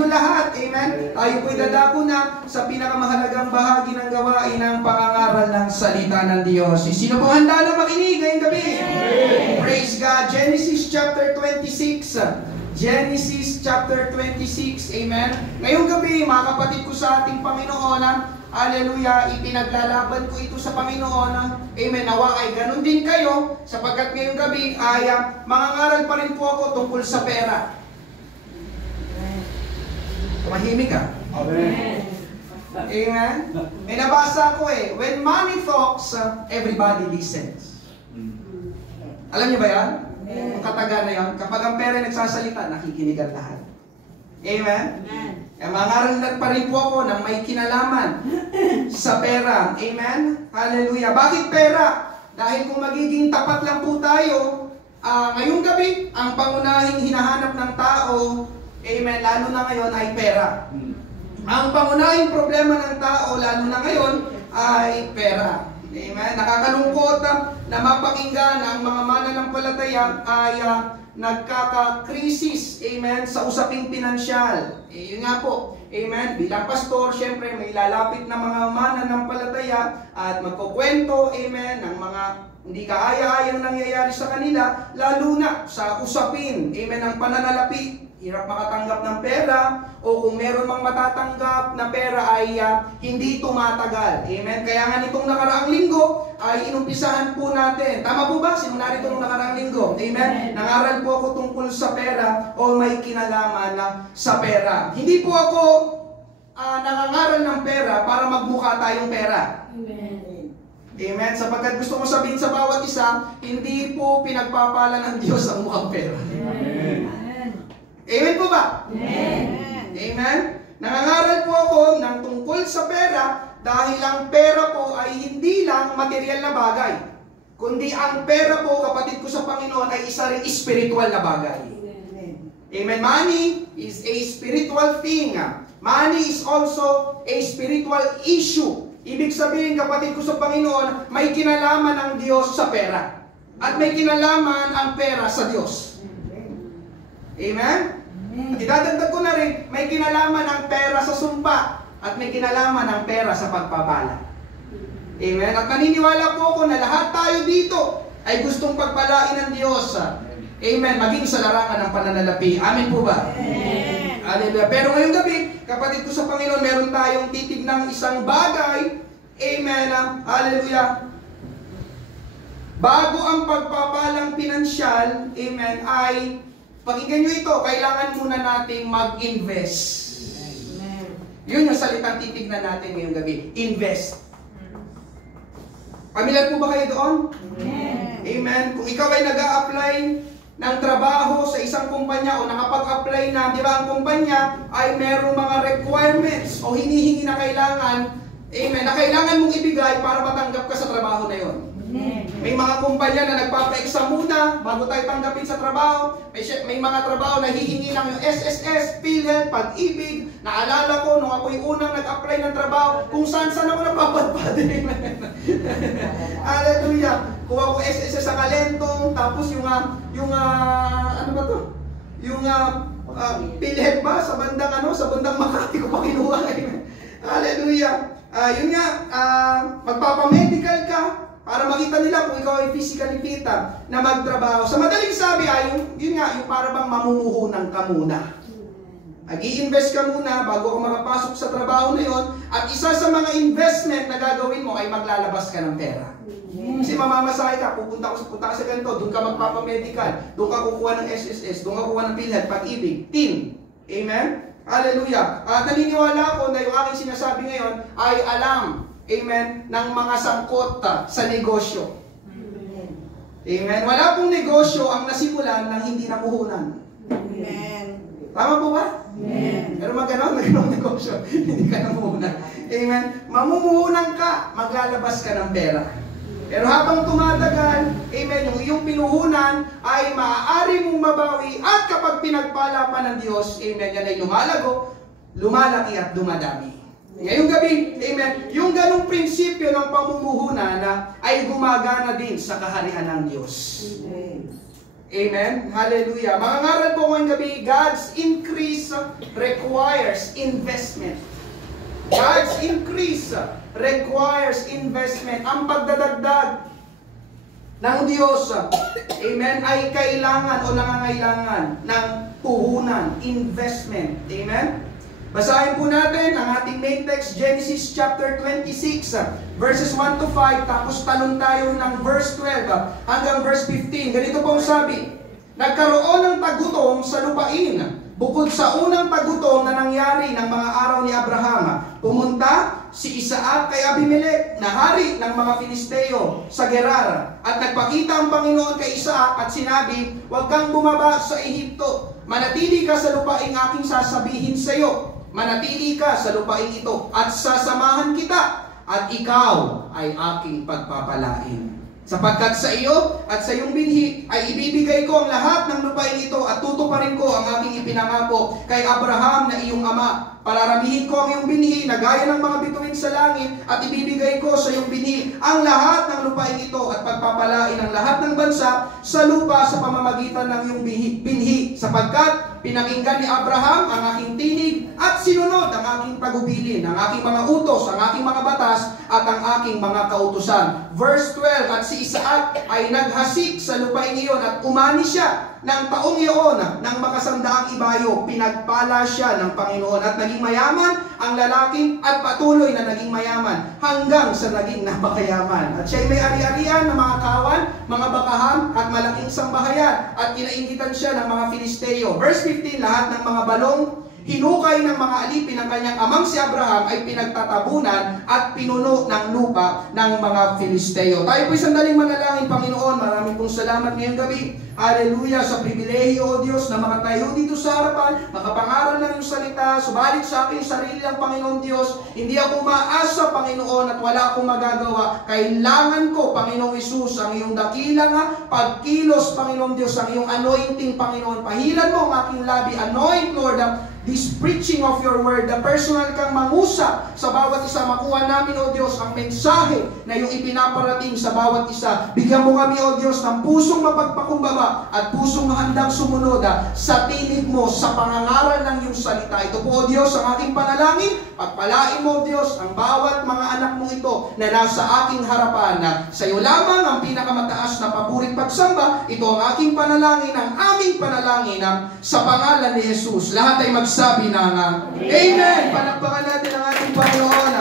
Ngayon lahat, amen, tayo po'y dadako na sa pinakamahalagang bahagi ng gawain ng pangangaral ng salita ng Diyos. Sino po handa na makinig ngayong gabi? Amen. Praise God. Genesis chapter 26. Genesis chapter 26. Amen. Ngayong gabi, mga kapatid ko sa ating Panginoon, hallelujah, ipinaglalaban ko ito sa Panginoon. Amen. Nawa ay ganun din kayo, sapagkat ngayong gabi ay mangangaral pa rin po ako tungkol sa pera. Tumahimik ka. Amen. Amen. May nabasa ko when money talks, everybody listens. Alam niyo ba yan? Ang kataga na yan. Kapag ang pera nagsasalita, nakikinig ang lahat. Amen? Mangaral pa rin po ako ng may kinalaman sa pera. Amen? Hallelujah. Bakit pera? Dahil kung magiging tapat lang po tayo, ngayong gabi, ang pangunahing hinahanap ng tao, amen, lalo na ngayon, ay pera. Ang pangunahing problema ng tao, lalo na ngayon, ay pera. Amen? Nakakalungkot na mapakinggan ang mga mananampalataya ay nagkaka-krisis, amen, sa usaping pinansyal. Yun nga po, amen, bilang pastor, syempre may lalapit na mga mananampalataya at magkukwento, amen, ng mga hindi kaaya-ayang nangyayari sa kanila, lalo na sa usapin, amen, ng pananalapi. Hirap makatanggap ng pera, o kung meron mang matatanggap na pera ay hindi tumatagal. Amen? Kaya nga nitong nakaraang linggo ay inumpisahan po natin. Tama po ba? Simula rito nung nakaraang linggo. Amen? Nangaral po ako tungkol sa pera o may kinalaman sa pera. Hindi po ako nangangaral ng pera para magmukha tayong pera. Amen. Amen? Sapagkat gusto ko sabihin sa bawat isa, hindi po pinagpapala ng Diyos ang mukhang pera. Amen. Amen po ba? Amen. Amen? Nangangaral po ako ng tungkol sa pera dahil ang pera po ay hindi lang material na bagay, kundi ang pera po, kapatid ko sa Panginoon, ay isa rin spiritual na bagay. Amen? Money is a spiritual thing. Money is also a spiritual issue. Ibig sabihin, kapatid ko sa Panginoon, may kinalaman ang Diyos sa pera. At may kinalaman ang pera sa Diyos. Amen? At idadagdag ko na rin, may kinalaman ang pera sa sumpa at may kinalaman ang pera sa pagpapala. Amen? At naniniwala po ako na lahat tayo dito ay gustong pagpalain ng Diyos. Amen? Maging sa larangan ng pananalapi. Amen po ba? Amen. Hallelujah. Pero ngayong gabi, kapatid ko sa Panginoon, meron tayong titignang isang bagay. Amen. Hallelujah. Bago ang pagpapalang pinansyal, amen, ay pakinggan nyo ito, kailangan muna nating mag-invest. Yun yung salitang titignan natin ngayong gabi. Invest. Pamilyar po ba kayo doon? Amen. Amen. Kung ikaw ay nag-a-apply ng trabaho sa isang kumpanya o nakapag-apply na, di ba, ang kumpanya ay merong mga requirements o hinihingi na kailangan, amen, na kailangan mong ibigay para matanggap ka sa trabaho na yon. May mga kumpanya na nagpapa-exam muna bago tayo tanggapin sa trabaho. May mga trabaho na hihingi ng yung SSS, PhilHealth, Pag-ibig. Naalala ko nung ako'y unang nag-apply ng trabaho, kung saan-saan ako napapadpad. Hallelujah. Kuha ko SSS sa Kalentong, tapos yung ano ba to? Yung PhilHealth ba sa bandang Makati ko pa kinuha. Hallelujah. Yun nga, magpapamedical ka para makita nila kung ikaw ay physically fit na magtrabaho. Sa madaling sabi ay, yun nga, yung para bang mamumuhunan ka muna. Mag-i-invest ka muna bago ka makapasok sa trabaho na yon. At isa sa mga investment na gagawin mo ay maglalabas ka ng pera. Kasi mamamasahe ka, punta ka sa ganito, doon ka magpapamedical, doon ka kukuha ng SSS, doon ka kukuha ng PhilHealth, Pag-ibig, team. Amen? Hallelujah. At naniniwala ako na yung aking sinasabi ngayon ay alam, amen, ng mga sangkot sa negosyo. Amen. Wala pong negosyo ang nasimulan ng hindi namuhunan. Amen. Tama po ba? Amen. Pero magano'n negosyo, hindi ka namuhunan. Amen. Mamumuhunan ka, maglalabas ka ng pera. Pero habang tumatagal, amen, yung iyong pinuhunan ay maaari mong mabawi at kapag pinagpala pa ng Diyos, amen, yan ay lumalago, lumalaki at dumadami. Ngayong gabi, amen, yung ganong prinsipyo ng pamumuhunan ay gumagana din sa kaharian ng Diyos. Amen? Hallelujah. Mga ngaral po ngayong gabi, God's increase requires investment. God's increase requires investment. Ang pagdadagdag ng Diyos, amen, ay kailangan o nangangailangan ng puhunan, investment. Amen? Basahin po natin ang ating main text, Genesis chapter 26, verses 1 to 5, tapos talon tayo ng verse 12 hanggang verse 15. Ganito pong sabi, nagkaroon ng tagutom sa lupain, bukod sa unang tagutom na nangyari ng mga araw ni Abraham. Pumunta si Isaac kay Abimelech na hari ng mga Filisteo sa Gerar. At nagpakita ang Panginoon kay Isaac at sinabi, huwag kang bumaba sa Ehipto. Manatili ka sa lupaing aking sasabihin sa iyo. Manatili ka sa lupaing ito at sasamahan kita at ikaw ay aking pagpapalain. Sapagkat sa iyo at sa iyong binhi ay ibibigay ko ang lahat ng lupain ito at tutuparin ko ang aking ipinangako kay Abraham na iyong ama. Pararamihin ko ang iyong binhi na gaya ng mga bituin sa langit at ibibigay ko sa iyong binhi ang lahat ng lupain ito at pagpapalain ang lahat ng bansa sa lupa sa pamamagitan ng iyong binhi. Sapagkat pinakinggan ni Abraham ang aking tinig at sinunod ang aking pagubilin, ang aking mga utos, ang aking mga batas at ang aking mga kautusan. Verse 12, at si Isaac ay naghasik sa lupain iyon at umani siya ng taong iyon ng makasandaang ibayo. Pinagpala siya ng Panginoon at naging mayaman ang lalaki at patuloy na naging mayaman hanggang sa naging napakayaman. At siya'y may ari-arian na mga kawan, mga bakahan at malaking sambahayan at kinaingitan siya ng mga Filisteo. Verse 15, lahat ng mga balong hinukay ng mga alipin ng kanyang amang si Abraham ay pinagtatabunan at pinuno ng lupa ng mga Filisteo. Tayo po'y sandaling manalangin, Panginoon. Maraming pong salamat ngayong gabi. Hallelujah, sa pribilehiyo, O Diyos, na makatayo dito sa harapan, makapangaral ng iyong salita, subalit sa aking sarili lang, Panginoon Diyos, hindi ako umaasa, Panginoon, at wala akong magagawa. Kailangan ko, Panginoong Isus, ang iyong dakilang pagkilos, Panginoon Diyos, ang iyong anointing, Panginoon. Pahilan mo ang aking labi. Anoint, Lord, this preaching of your word, the personal kang mangusap sa bawat isa. Makuha namin, O Diyos, ang mensahe na iyong ipinaparating sa bawat isa. Bigyan mo kami, O Diyos, ng pusong mapagpakumbaba at pusong handang sumunod sa tinig mo, sa pangangaral ng iyong salita. Ito po, O Diyos, ang aking panalangin. Pagpalain mo, O Diyos, ang bawat mga anak mo ito na nasa aking harapan. Sa iyo lamang ang pinakamataas na paburing pagsamba. Ito ang aking panalangin, ang aming panalangin sa pangalan ni Jesus. Lahat ay magsabi ng Amen. Palakpakan natin ang ating Panginoon.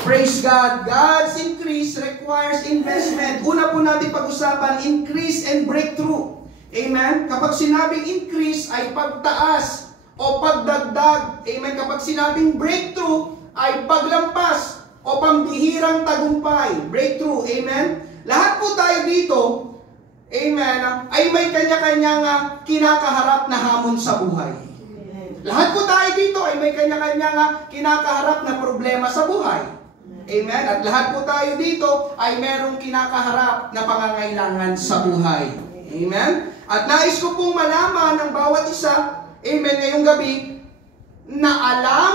Praise God. God's increase requires investment. Una po natin pag-usapan, increase and breakthrough. Amen? Kapag sinabing increase ay pagtaas o pagdagdag. Amen? Kapag sinabing breakthrough ay paglampas o pambihirang tagumpay. Breakthrough. Amen? Lahat po tayo dito, amen, ay may kanya-kanyang kinakaharap na hamon sa buhay. Lahat po tayo dito ay may kanya-kanyang kinakaharap na problema sa buhay. Amen? At lahat po tayo dito ay merong kinakaharap na pangangailangan sa buhay. Amen? At nais ko pong malaman ng bawat isa, amen, ngayong gabi, na alam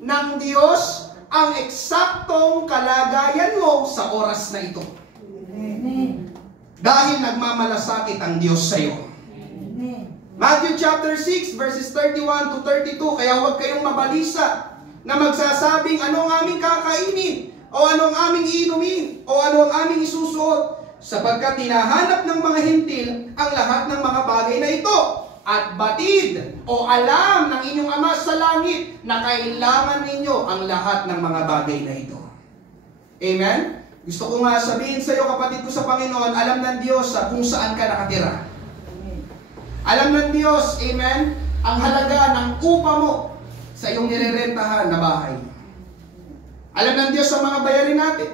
ng Diyos ang eksaktong kalagayan mo sa oras na ito. Amen. Dahil nagmamalasakit ang Diyos sa iyo. Matthew chapter 6 verses 31 to 32, kaya huwag kayong mabalisa na magsasabing anong aming kakainin, o anong aming iinumin, o ano ang aming isusuot, sapagkat hinahanap ng mga hintil ang lahat ng mga bagay na ito, at batid o alam ng inyong Ama sa langit na kailangan ninyo ang lahat ng mga bagay na ito. Amen? Gusto ko nga sabihin sa iyo, kapatid ko sa Panginoon, alam ng Diyos kung saan ka nakatira. Alam ng Diyos, amen, ang halaga ng upa mo sa iyong nirerentahan na bahay. Alam ng Diyos ang mga bayarin natin.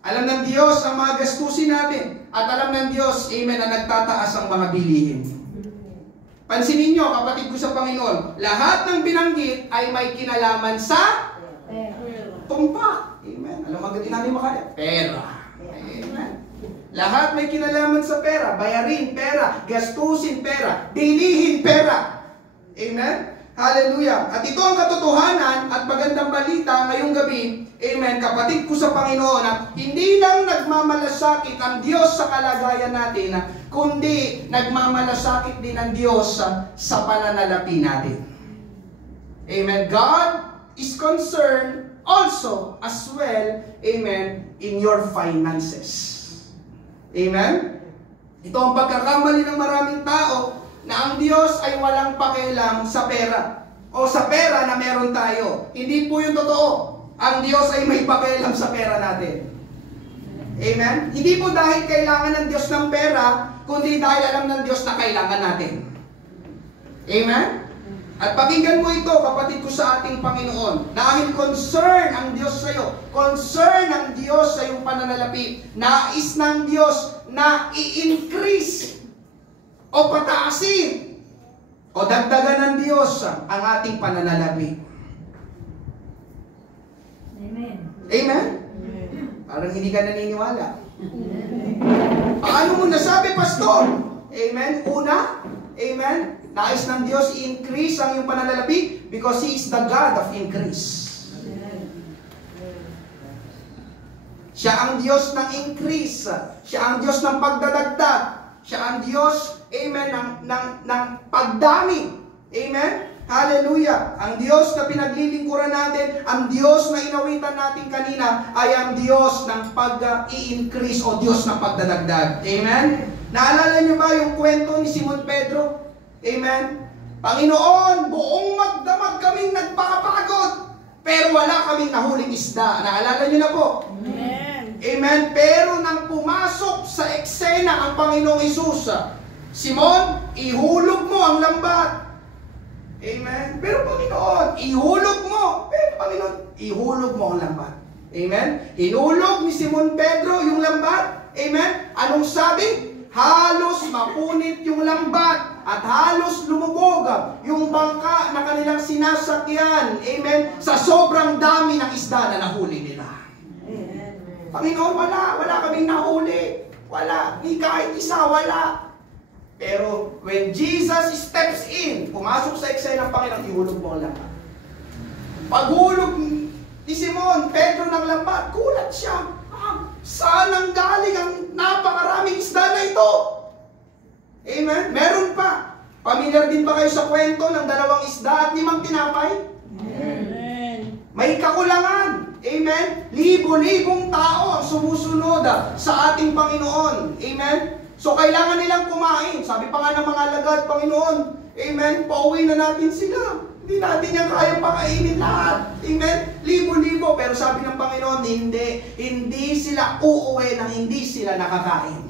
Alam ng Diyos ang mga gastusin natin. At alam ng Diyos, amen, na nagtataas ang mga bilihin. Pansinin nyo, kapatid ko sa Panginoon, lahat ng binanggit ay may kinalaman sa tumpak. Amen. Alam mo, gatin namin makaya? Pera. Amen. Lahat may kinalaman sa pera. Bayarin, pera. Gastusin, pera. Bilihin, pera. Amen. Hallelujah. At ito ang katotohanan at magandang balita ngayong gabi. Amen. Kapatid ko sa Panginoon, hindi lang nagmamalasakit ang Diyos sa kalagayan natin, kundi nagmamalasakit din ang Diyos sa pananalapi natin. Amen. God is concerned also as well, amen, in your finances. Amen. Ito ang pagkakamali ng maraming tao, na ang Diyos ay walang pakialam sa pera o sa pera na meron tayo. Hindi po yung totoo. Ang Diyos ay may pakialam sa pera natin. Amen? Hindi po dahil kailangan ng Diyos ng pera, kundi dahil alam ng Diyos na kailangan natin. Amen? At pakinggan mo ito, kapatid ko sa ating Panginoon. Dahil concern ang Diyos sa iyo. Concern ang Diyos sa iyong pananalapi. Nais ng Diyos na i-increase o pataasin o dagdagan ng Diyos ang ating pananalapi. Amen. Amen? Parang hindi ka naniniwala. Paano mo nasabi, Pastor? Amen? Una, amen? Nais ng Diyos i-increase ang iyong pananalapi because He is the God of increase. Siya ang Diyos ng increase. Siya ang Diyos ng pagdadagdag. Siya ang Diyos, amen, ng pagdami. Amen? Hallelujah! Ang Diyos na pinaglilingkuran natin, ang Diyos na inawitan natin kanina, ay ang Diyos ng pag-i-increase o Diyos ng pagdadagdag. Amen? Naalala niyo ba yung kwento ni Simon Pedro? Amen? Panginoon, buong magdamag kaming nagpakapagod, pero wala kaming nahuling isda. Naalala niyo na po? Amen. Amen. Pero nang pumasok sa eksena ang Panginoong Hesus, Simon, ihulog mo ang lambat. Amen. Pero Panginoon, ihulog mo. Pero Panginoon, ihulog mo ang lambat. Amen. Hinulog ni Simon Pedro yung lambat. Amen. Anong sabi? Halos mapunit yung lambat at halos lumubog yung bangka na kanilang sinasakyan. Amen. Sa sobrang dami ng isda na nahuli nila. Panginoon, wala kaming nahuli. Wala. Ni kahit isa, wala. Pero when Jesus steps in, pumasok sa eksena ng Panginoon, ihulog mo ang lambat. Paghulog ni Simon, Pedro ng lambat, kulat siya. Saan ang galing ang napakaraming isda na ito? Amen? Meron pa. Pamilyar din ba kayo sa kwento ng 2 isda at 5 tinapay? Amen. May kakulangan. Amen? Libo-libong tao ang sumusunod sa ating Panginoon. Amen? So kailangan nilang kumain. Sabi pa nga ng mga alagad, Panginoon, amen, pauwi na natin sila. Hindi natin yan kaya pakainin lahat. Amen? Libo-libo. Pero sabi ng Panginoon, hindi sila uuwi nang hindi sila nakakain.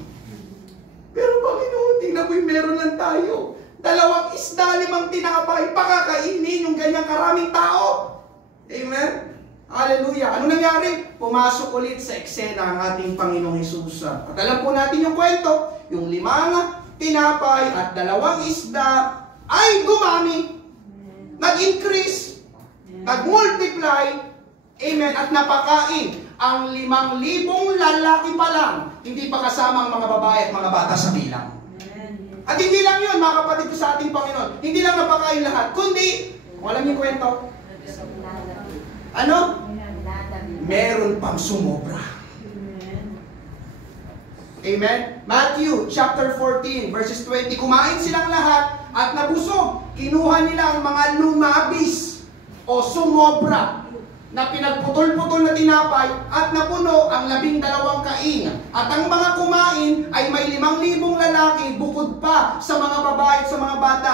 Pero Panginoon, tingnan mo yung meron lang tayo. 2 isda, 5 tinapay, pakakainin yung ganyang karaming tao. Amen? Hallelujah. Ano nangyari? Pumasok ulit sa eksena ang ating Panginoong Hesus. At alam po natin yung kwento, yung 5 tinapay at 2 isda ay dumami, nag-increase, nag-multiply, amen, at napakain ang 5,000 lalaki pa lang, hindi pa kasama ang mga babae at mga bata sa bilang. At hindi lang yun, mga kapatid ko sa ating Panginoon, hindi lang napakain lahat, kundi, kung alam niyo yung kwento, ano? Meron pang sumobra. Amen? Matthew chapter 14 verses 20. Kumain silang lahat at nabusog. Kinuha nila ang mga lumabis o sumobra na pinagputol-putol na tinapay at napuno ang 12 kain. At ang mga kumain ay may 5,000 lalaki bukod pa sa mga babae at sa mga bata.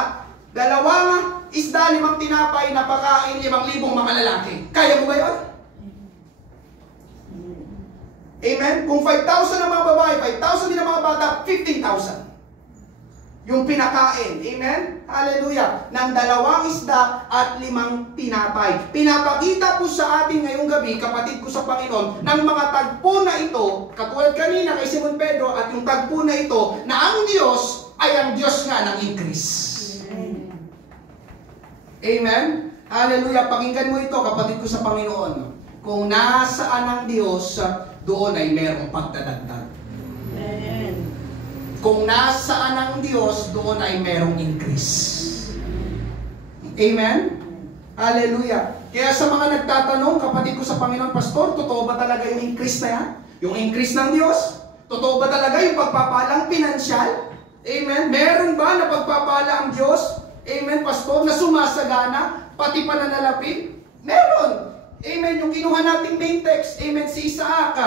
2 isda, 5 tinapay, napakain 5,000 mga lalaki. Kaya mo ba yun? Amen? Kung 5,000 ang mga babae, 5,000 din ang mga bata, 15,000. Yung pinakain. Amen? Hallelujah. Ng 2 isda at 5 tinapay. Pinapakita po sa atin ngayong gabi, kapatid ko sa Panginoon, ng mga tagpo na ito, katulad kanina kay Simon Pedro, at yung tagpo na ito, na ang Diyos ay ang Diyos nga ng increase. Amen? Hallelujah. Pakinggan mo ito, kapatid ko sa Panginoon. Kung nasaan ang Diyos, doon ay merong pagdadagdag. Amen. Kung nasaan ang Diyos, doon ay merong increase. Amen? Hallelujah. Kaya sa mga nagtatanong, kapatid ko sa Panginoon, Pastor, totoo ba talaga yung increase na yan? Yung increase ng Diyos? Totoo ba talaga yung pagpapalang pinansyal? Amen? Meron ba na pagpapala ang Diyos? Amen, Pastor, na sumasagana, pati pananalapi? Meron. Amen, yung kinuha nating main text. Amen, si Isaac.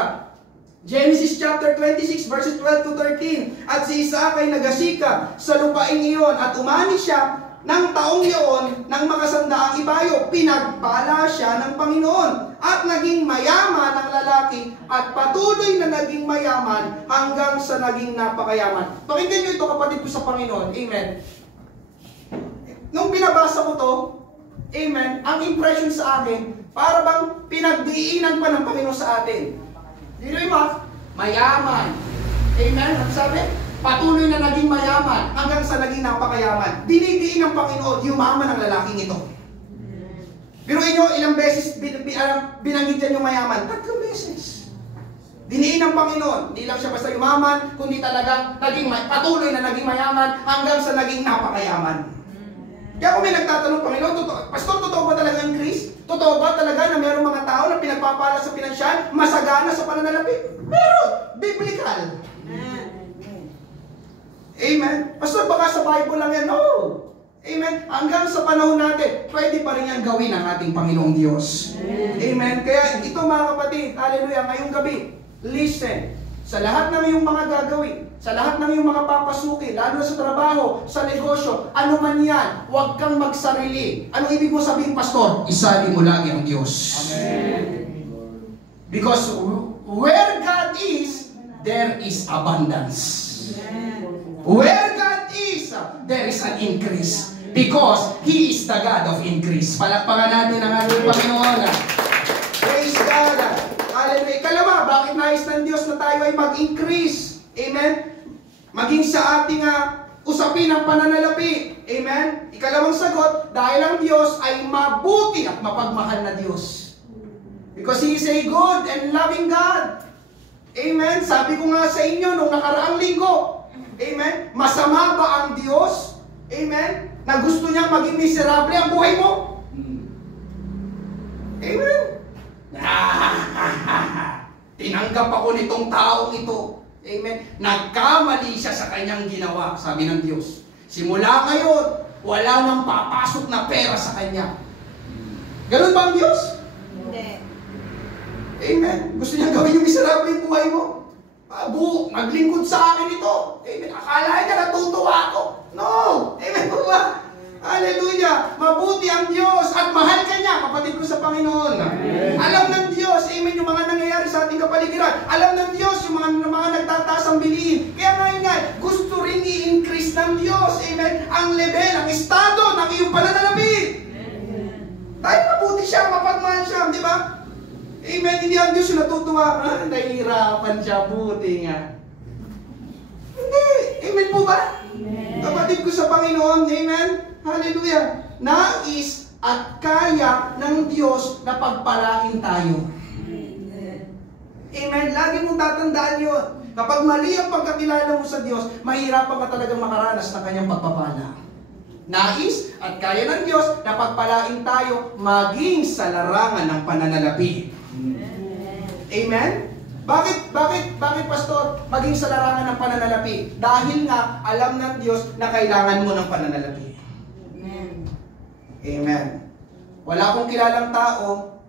Genesis chapter 26, verses 12 to 13. At si Isaac ay nagasika sa lupain iyon at umani siya ng taong iyon ng makasandaang ibayo. Pinagpala siya ng Panginoon at naging mayaman ang lalaki at patuloy na naging mayaman hanggang sa naging napakayaman. Pakinggan nyo ito, kapatid ko sa Panginoon. Amen. Nung binabasa ko to, amen, ang impression sa akin, para bang pinagdiinan pa ng Panginoon sa atin. Dito yung mayaman. Amen? Ang sabi? Patuloy na naging mayaman hanggang sa naging napakayaman. Dinidiin ng Panginoon, yumaman ang lalaking ito. Pero inyo, ilang beses binanggit yan yung mayaman? 3 beses. Diniin ng Panginoon. Hindi lang siya basta yumaman, kundi talagang patuloy na naging mayaman hanggang sa naging napakayaman. Kaya kung may nagtatanong, Panginoon, Pastor, totoo ba talaga ang increase? Totoo ba talaga na mayroong mga tao na pinagpapala sa pinansyal, masagana sa pananalapi? Meron! Biblical. Amen. Pastor, baka sa Bible lang yan. No. Amen. Hanggang sa panahon natin, pwede pa rin yan gawin ng ating Panginoong Diyos. Amen. Kaya ito mga kapatid, hallelujah, ngayong gabi, listen. Sa lahat ng iyong mga gagawin, sa lahat ng iyong mga papasukin, lalo sa trabaho, sa negosyo, ano man yan, huwag kang magsarili. Anong ibig mo sabihin, Pastor? Isali mo lagi ang Diyos. Amen. Because where God is, there is abundance. Where God is, there is an increase. Because He is the God of increase. Palakpakan natin ang ating Panginoon. Praise God. Hallelujah. Ikalawa, bakit nais ng Diyos na tayo ay mag-increase? Amen? Maging sa ating usapin ng pananalapi. Amen? Ikalawang sagot, dahil ang Diyos ay mabuti at mapagmahal na Diyos. Because He is a good and loving God. Amen? Sabi ko nga sa inyo nung nakaraang linggo, amen? Masama ba ang Diyos? Amen? Na gusto niyang maging miserable ang buhay mo? Amen? Tinanggap ako nitong taong ito. Amen? Nagkamali siya sa kanyang ginawa, sabi ng Diyos. Simula ngayon, wala nang papasok na pera sa kanya. Ganun ba ang Diyos? Hindi. Amen? Gusto niyang gawin yung miserable yung buhay mo? Naglingkod sa akin ito. Amen? Akala niya natutuwa ako. No! Amen po ba? Hallelujah! Mabuti ang Diyos at mahal ka niya, kapatid ko sa Panginoon. Amen. Alam ng Diyos, amen, yung mga nangyayari sa ating kapaligiran. Alam ng Diyos, yung mga nagtataas ang bilihin. Kaya ngayon nga, gusto rin i-increase ng Diyos, amen, ang level, ang estado ng iyong pananalapi. Dahil mabuti siya, mapagmahal siya, di ba? Amen, hindi ang Diyos yung natutuwa. Nahihirapan siya, buti nga. Hindi, amen po ba? Amen. Kapatid ko sa Panginoon, amen. Hallelujah. Nais at kaya ng Diyos na pagpalain tayo. Amen. Lagi mong tatandaan yun. Kapag mali ang pagkakilala mo sa Diyos, mahirapan ka talagang makaranas ng kanyang pagpapala. Nais at kaya ng Diyos na pagpalain tayo maging sa larangan ng pananalapi. Amen? Bakit, Pastor, maging sa larangan ng pananalapi? Dahil nga, alam ng Diyos na kailangan mo ng pananalapi. Amen. Wala akong kilalang tao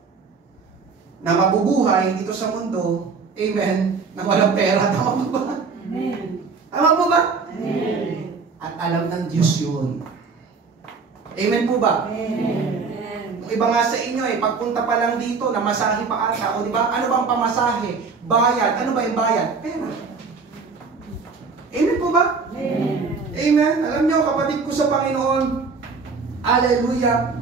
na mabubuhay dito sa mundo, amen, na walang pera. Tama mo ba? Amen. Tama mo ba? Amen. At alam ng Diyos yun. Amen po ba? Amen. Iba nga sa inyo pagpunta pa lang dito, namasahe pa ata, o di ba? Ano bang pamasahe? Bayad. Ano ba yung bayad? Pera. Amen po ba? Amen. Amen. Alam niyo, kapatid ko sa Panginoon, hallelujah.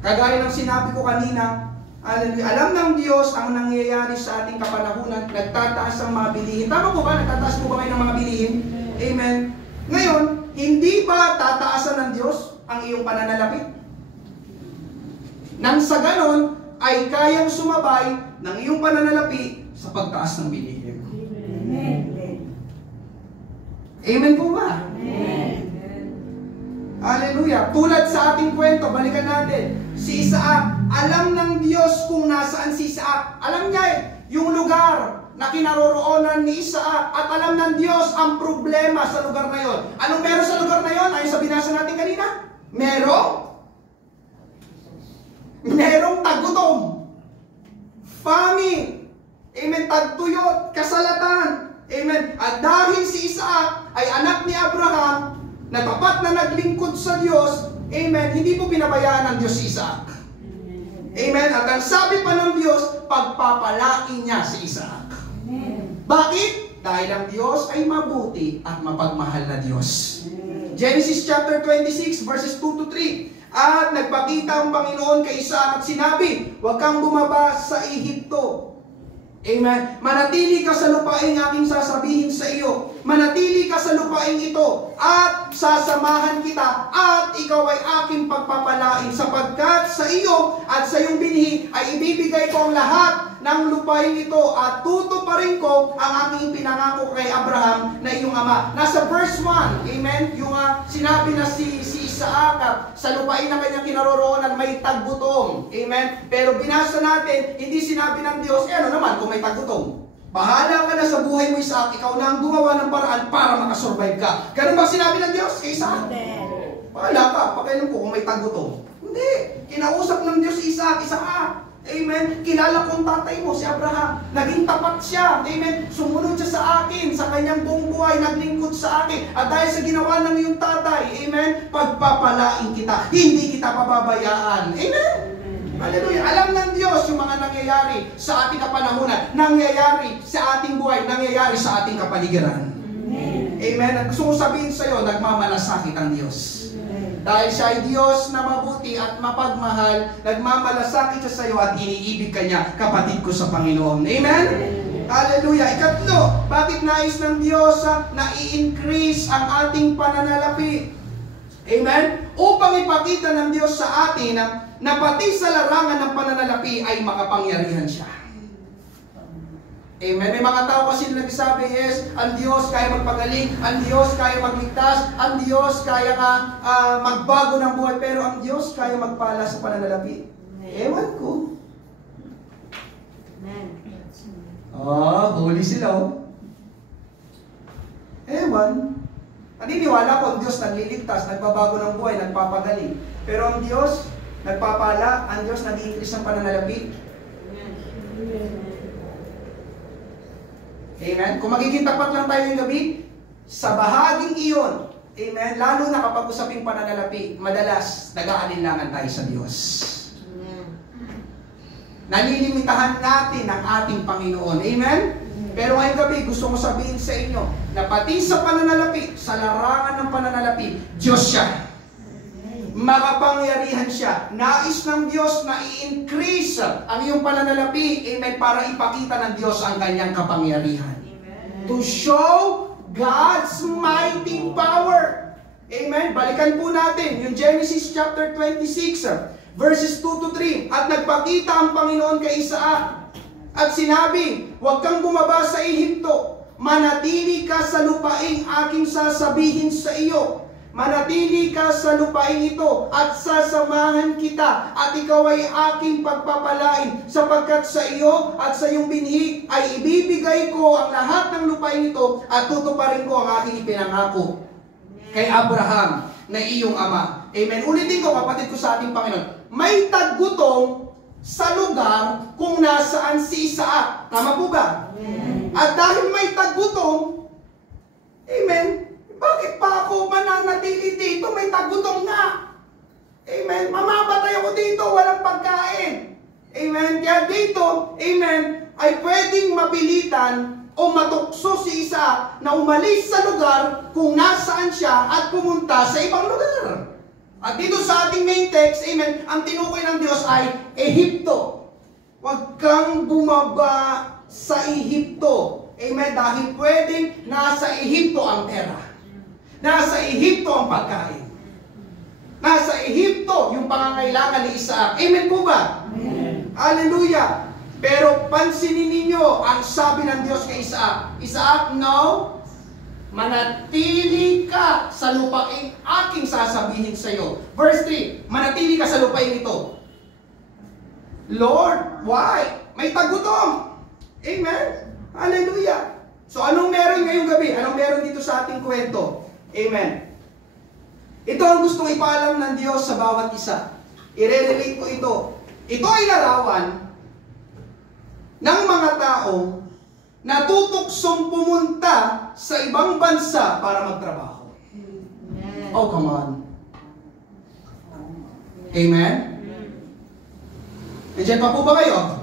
Kagaya ng sinabi ko kanina, hallelujah. Alam ng Diyos ang nangyayari sa ating kapanahunan, nagtataas ang mga bilihin. Tama po ba? Nagtataas po ba kayo ng mga bilihin? Amen. Ngayon, hindi ba tataasan ng Diyos ang iyong pananalapi? Nang sa ganon, ay kayang sumabay ng iyong pananalapi sa pagtaas ng bilihin. Amen. Amen po ba? Amen. Hallelujah. Tulad sa ating kwento, balikan natin. Si Isaac, alam ng Diyos kung nasaan si Isaac. Alam niya yung lugar na kinaroroonan ni Isaac. At alam ng Diyos ang problema sa lugar na yon. Anong meron sa lugar na yon? Ayon sa binasa natin kanina? Merong tagutom. Famine. Amen. Tagtuyot. Kasalatan. Amen. At dahil si Isaac ay anak ni Abraham, na tapat na naglingkod sa Diyos, amen, hindi po pinabayaan ng Diyos si Isaac. Amen. At ang sabi pa ng Diyos, pagpapalain niya si Isaac. Bakit? Dahil ang Diyos ay mabuti at mapagmahal na Diyos. Genesis chapter 26 verses 2 to 3. At nagpakita ang Panginoon kay Isaac at sinabi, huwag kang bumaba sa Ehipto. Amen. Manatili ka sa lupaing aking sasabihin sa iyo. Manatili ka sa lupaing ito at sasamahan kita at ikaw ay aking pagpapalain sapagkat sa iyo at sa iyong binhi ay ibibigay ko ang lahat ng lupaing ito at tutuparin ko ang aking pinangako kay Abraham na iyong ama. Nasa verse 1, amen, yung sinabi na si Isaac sa lupain na kanyang kinaroroonan may taggutom. Amen. Pero binasa natin, hindi sinabi ng Diyos, ano naman kung may taggutom? Bahala ka na sa buhay mo, Isaac. Ikaw na ang gumawa ng paraan para makasurvive ka. Ganun ba sinabi ng Diyos kay Isaac? Bahala ka, pakailan ko kung may taggutom. Hindi. Kinausap ng Diyos si Isaac. Amen. Kilala kong tatay mo, si Abraham. Naging tapat siya. Amen. Sumunod siya sa akin, sa kanyang buong buhay, naglingkod sa akin. At dahil sa ginawa ng iyong tatay, amen, pagpapalain kita. Hindi kita pababayaan. Amen. Hallelujah. Alam ng Diyos yung mga nangyayari sa ating kapanahunan, nangyayari sa ating buhay, nangyayari sa ating kapaligiran. Amen. At gusto ko sabihin sa iyo, nagmamalasakit ang Diyos. Dahil siya ay Diyos na mabuti at mapagmahal, nagmamalasakit siya sa iyo at iniibig ka niya, kapatid ko sa Panginoon. Amen? Hallelujah. Ikatlo, bakit nais ng Diyos na i-increase ang ating pananalapi? Amen? Upang ipakita ng Diyos sa atin na pati sa larangan ng pananalapi ay makapangyarihan siya. Amen. May mga tao kasi nagsasabi, yes, ang Diyos kaya magpagaling, ang Diyos kaya magligtas, ang Diyos kaya magbago ng buhay, pero ang Diyos kaya magpala sa pananalapi. Ewan ko. Huli sila, oh. Ewan. Naniniwala ko ang Diyos nagliligtas, nagbabago ng buhay, nagpapagaling. Pero ang Diyos, nagpapala, ang Diyos nag-i-increase ng pananalapi. Amen? Kung magiging tapat lang tayo yung gabi, sa bahaging iyon, amen, lalo na kapag usaping pananalapi, madalas, nag-aalinlangan tayo sa Diyos. Nalilimitahan natin ang ating Panginoon. Amen? Pero ngayong gabi, gusto ko sabihin sa inyo, na pati sa pananalapi, sa larangan ng pananalapi, Diyos siya. Makapangyarihan siya. Nais ng Diyos na i-increase ang iyong pananalapi, amen, para ipakita ng Diyos ang kanyang kapangyarihan. Amen. To show God's mighty power. Amen. Balikan po natin yung Genesis chapter 26, verses 2 to 3. At nagpakita ang Panginoon kay Isaac at sinabi, huwag kang bumaba sa Ehipto, manatili ka sa lupaing aking sasabihin sa iyo. Manatili ka sa lupain ito at sasamahan kita at ikaw ay aking pagpapalain sapagkat sa iyo at sa iyong binhi ay ibibigay ko ang lahat ng lupain ito at tutuparin ko ang aking ipinangako kay Abraham na iyong ama. Amen. Ulitin ko, kapatid ko sa ating Panginoon, may taggutom sa lugar kung nasaan si Isaac. Tama po ba? Amen. At dahil may taggutom, amen, bakit pa ako mananatili dito? May tagutom na. Amen. Mamamatay ako dito, walang pagkain. Amen. Kaya dito, amen, ay pwedeng mapilitan o matukso si Isaac na umalis sa lugar kung nasaan siya at pumunta sa ibang lugar. At dito sa ating main text, amen, ang tinukoy ng Diyos ay Ehipto. Huwag kang bumaba sa Ehipto. Amen. Dahil pwedeng nasa Ehipto ang pera. Nasa Ehipto ang pagkain. Nasa Ehipto yung pangangailangan ni Isaac. Amen po ba? Amen. Hallelujah. Pero pansinin ninyo ang sabi ng Diyos kay Isaac. Isaac, no. manatili ka sa lupaing aking sasabihin sa iyo. Verse 3, manatili ka sa lupaing ito. Lord, why? May tagutom. Amen? Hallelujah. So anong meron ngayong gabi? Anong meron dito sa ating kwento? Amen. Ito ang gustong ipaalam ng Diyos sa bawat isa. I-relate ko ito. Ito ay larawan ng mga tao na tutuksong pumunta sa ibang bansa para magtrabaho. Oh, come on. Amen? Nandiyan pa po ba kayo?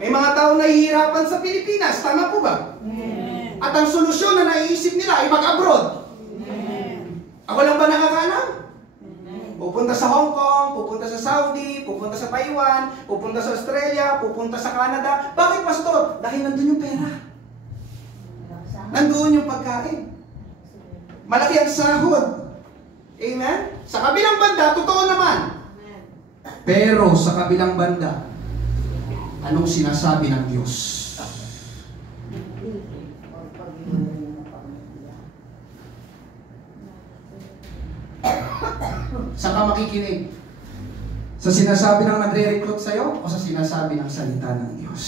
May mga tao nahihirapan sa Pilipinas. Tama po ba? At ang solusyon na naiisip nila ay mag-abroad. Ako lang ba nakakaalam? Pupunta sa Hong Kong, pupunta sa Saudi, pupunta sa Taiwan, pupunta sa Australia, pupunta sa Canada. Bakit, pastor? Dahil nandun yung pera. Nandun yung pagkain. Malaki ang sahod. Amen? Sa kabilang banda, totoo naman. Pero sa kabilang banda, anong sinasabi ng Diyos? Saan ka makikinig? Sa sinasabi ng nagre-recruit sa'yo o sa sinasabi ng salita ng Diyos?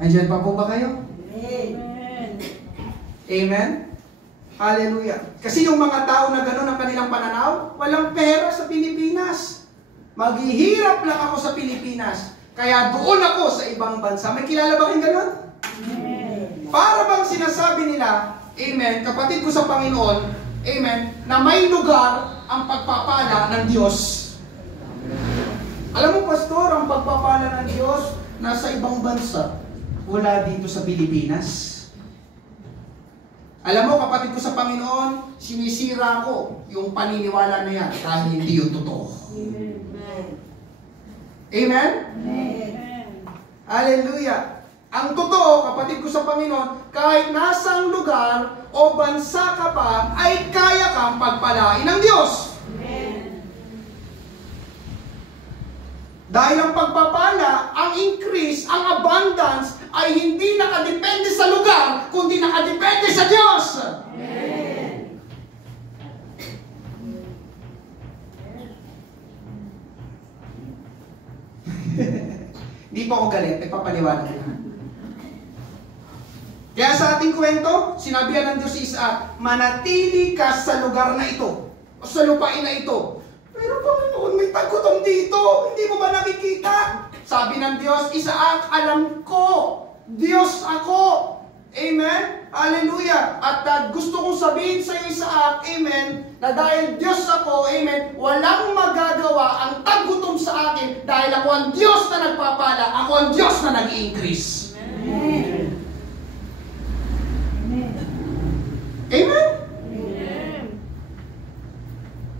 Andiyan pa po ba kayo? Amen. Amen? Hallelujah. Kasi yung mga tao na gano'n ang kanilang pananaw, walang pera sa Pilipinas. Maghihirap lang ako sa Pilipinas. Kaya doon ako sa ibang bansa. May kilala ba kayong gano'n? Para bang sinasabi nila, amen, kapatid ko sa Panginoon, amen, na may lugar ang pagpapala ng Diyos. Alam mo, pastor, ang pagpapala ng Diyos nasa ibang bansa, wala dito sa Pilipinas. Alam mo, kapatid ko sa Panginoon, sinisira ko yung paniniwala na yan dahil hindi yung totoo. Amen? Amen. Hallelujah. Ang totoo, kapatid ko sa Panginoon, kahit nasang lugar o bansa ka pa, ay kaya kang pagpalain ng Diyos. Amen. Dahil ang pagpapala, ang increase, ang abundance, ay hindi nakadepende sa lugar, kundi nakadepende sa Diyos. Amen. Hindi po ako galit, nagpapaliwanag ko lang. Kaya sa ating kwento, sinabihan ng Diyos si Isaac, manatili ka sa lugar na ito, o sa lupain na ito. Pero Panginoon, may tagutom dito, hindi mo ba nakikita? Sabi ng Diyos, Isaac, alam ko, Diyos ako. Amen? Hallelujah. At gusto kong sabihin sa iyo, Isaac, amen, na dahil Diyos ako, amen, walang magagawa ang tagutom sa akin dahil ako ang Diyos na nagpapala, ako ang Diyos na nag-i-increase. Amen. Amen? Amen.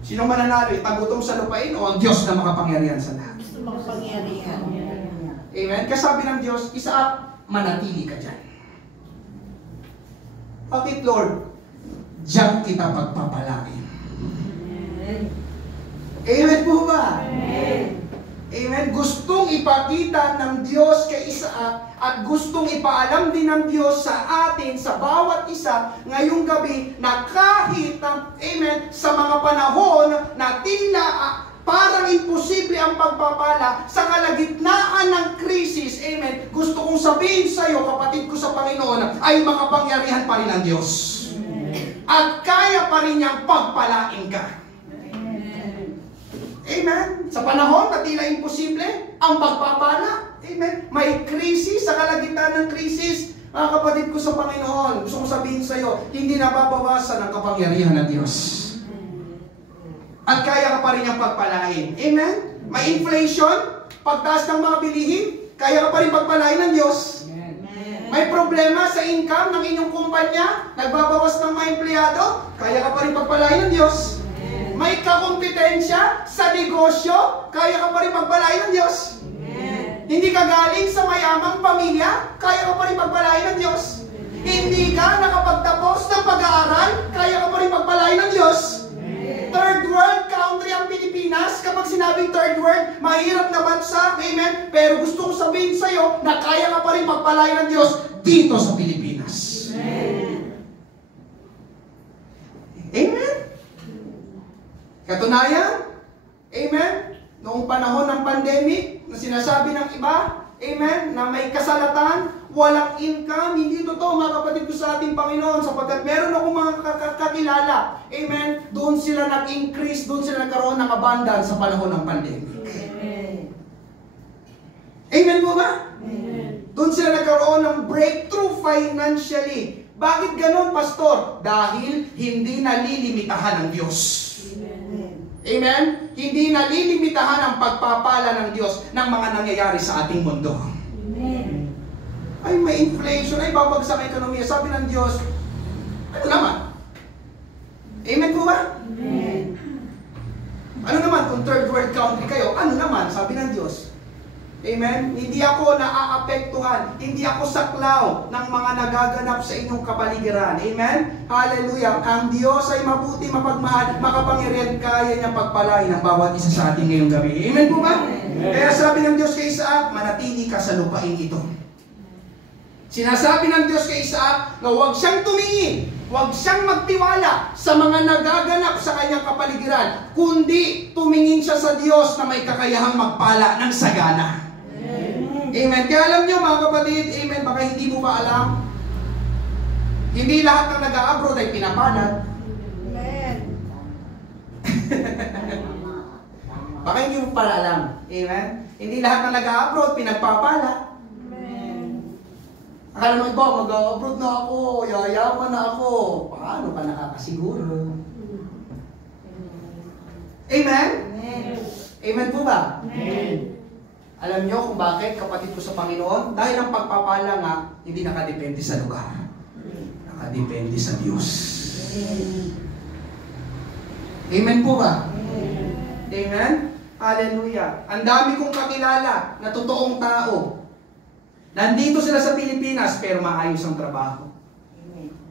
Sino mananalo? Tagutom sa lupain o ang Diyos na makapangyarihan sa lahat? Gusto makapangyarihan. Amen? Kasabi ng Diyos, Isaac, manatili ka dyan. Bakit, Lord? Diyan kita pagpapalain. Amen po ba? Amen. Amen? Gustong ipakita ng Diyos kay Isaac at gustong ipaalam din ng Diyos sa atin, sa bawat isa, ngayong gabi, na kahit, amen, sa mga panahon na tila parang imposible ang pagpapala, sa kalagitnaan ng krisis, amen, gusto kong sabihin sa iyo, kapatid ko sa Panginoon, ay makapangyarihan pa rin ang Diyos. At kaya pa rin niyang pagpalain ka. Amen. Sa panahon na tila imposible, ang pagpapala, amen, may krisis, sa kalagitnaan ng krisis, mga kapatid ko sa Panginoon, gusto kong sabihin sa iyo, hindi nababawasan ang kapangyarihan ng Diyos. At kaya ka pa rin niyang pagpalain. Amen? May inflation, pagtaas ng mga bilihin, kaya ka pa rin pagpalain ng Diyos. May problema sa income ng inyong kumpanya, nagbabawas ng mga empleyado, kaya ka pa rin pagpalain ng Diyos. May kakompetensya sa negosyo, kaya ka pa rin pagpalain ng Diyos. Hindi ka galing sa mayamang pamilya, kaya ka pa rin pagpalain ng Diyos. Hindi ka nakapagtapos ng pag-aaral, kaya ka pa rin pagpalain ng Diyos. Third world country ang Pilipinas, kapag sinabi sinasabing third world, mahirap na bansa, amen? Pero gusto ko sabihin sa'yo na kaya ka pa rin pagpalain ng Diyos dito sa Pilipinas. Amen? Katunayan, amen? Noong panahon ng pandemic, na sinasabi ng iba, amen, na may kasalatan, walang income, hindi totoo mga kapatid ko sa ating Panginoon, sapagkat meron akong mga kakilala, amen, doon sila nag-increase, doon sila nagkaroon ng abundance sa panahon ng pandemic. Amen po ba? Amen. Doon sila nagkaroon ng breakthrough financially. Bakit ganon, Pastor? Dahil hindi nalilimitahan ng Diyos. Amen? Hindi nalilimitahan ang pagpapala ng Diyos ng mga nangyayari sa ating mundo. Amen. Ay, may inflation, ay babagsak ang ekonomiya. Sabi ng Diyos, ano naman? Amen po ba? Amen. Ano naman kung third world country kayo? Ano naman? Sabi ng Diyos. Amen? Hindi ako naaapektuhan. Hindi ako saklaw ng mga nagaganap sa inyong kapaligiran. Amen? Hallelujah. Ang Diyos ay mabuti, mapagmahal, makapangyarihan, kaya niya pagpalain ang bawat isa sa ating ngayong gabi. Amen po ba? Amen. Kaya sabi ng Diyos kay Isaac, manatili ka sa lupain ito. Sinasabi ng Diyos kay Isaac na huwag siyang tumingin, huwag siyang magtiwala sa mga nagaganap sa kanyang kapaligiran, kundi tumingin siya sa Diyos na may kakayahang magpala ng sagana. Amen. Kaya alam nyo mga kapatid, amen, baka hindi mo pa alam, hindi lahat ng nag-a-abroad ay pinapalad. Amen. Baka hindi mo pala alam. Amen. Hindi lahat ng nag-a-abroad pinagpapala. Amen. Akala mo iba, mag-a-abroad na ako, yayaman na ako. Paano ka nakakasiguro? Amen? Amen. Amen po ba? Amen. Alam nyo kung bakit, kapatid ko sa Panginoon? Dahil ang pagpapala nga, hindi nakadepende sa lugar. Nakadepende sa Diyos. Amen po ba? Amen? Hallelujah. Ang dami kong kakilala na totoong tao. Nandito sila sa Pilipinas, pero maayos ang trabaho.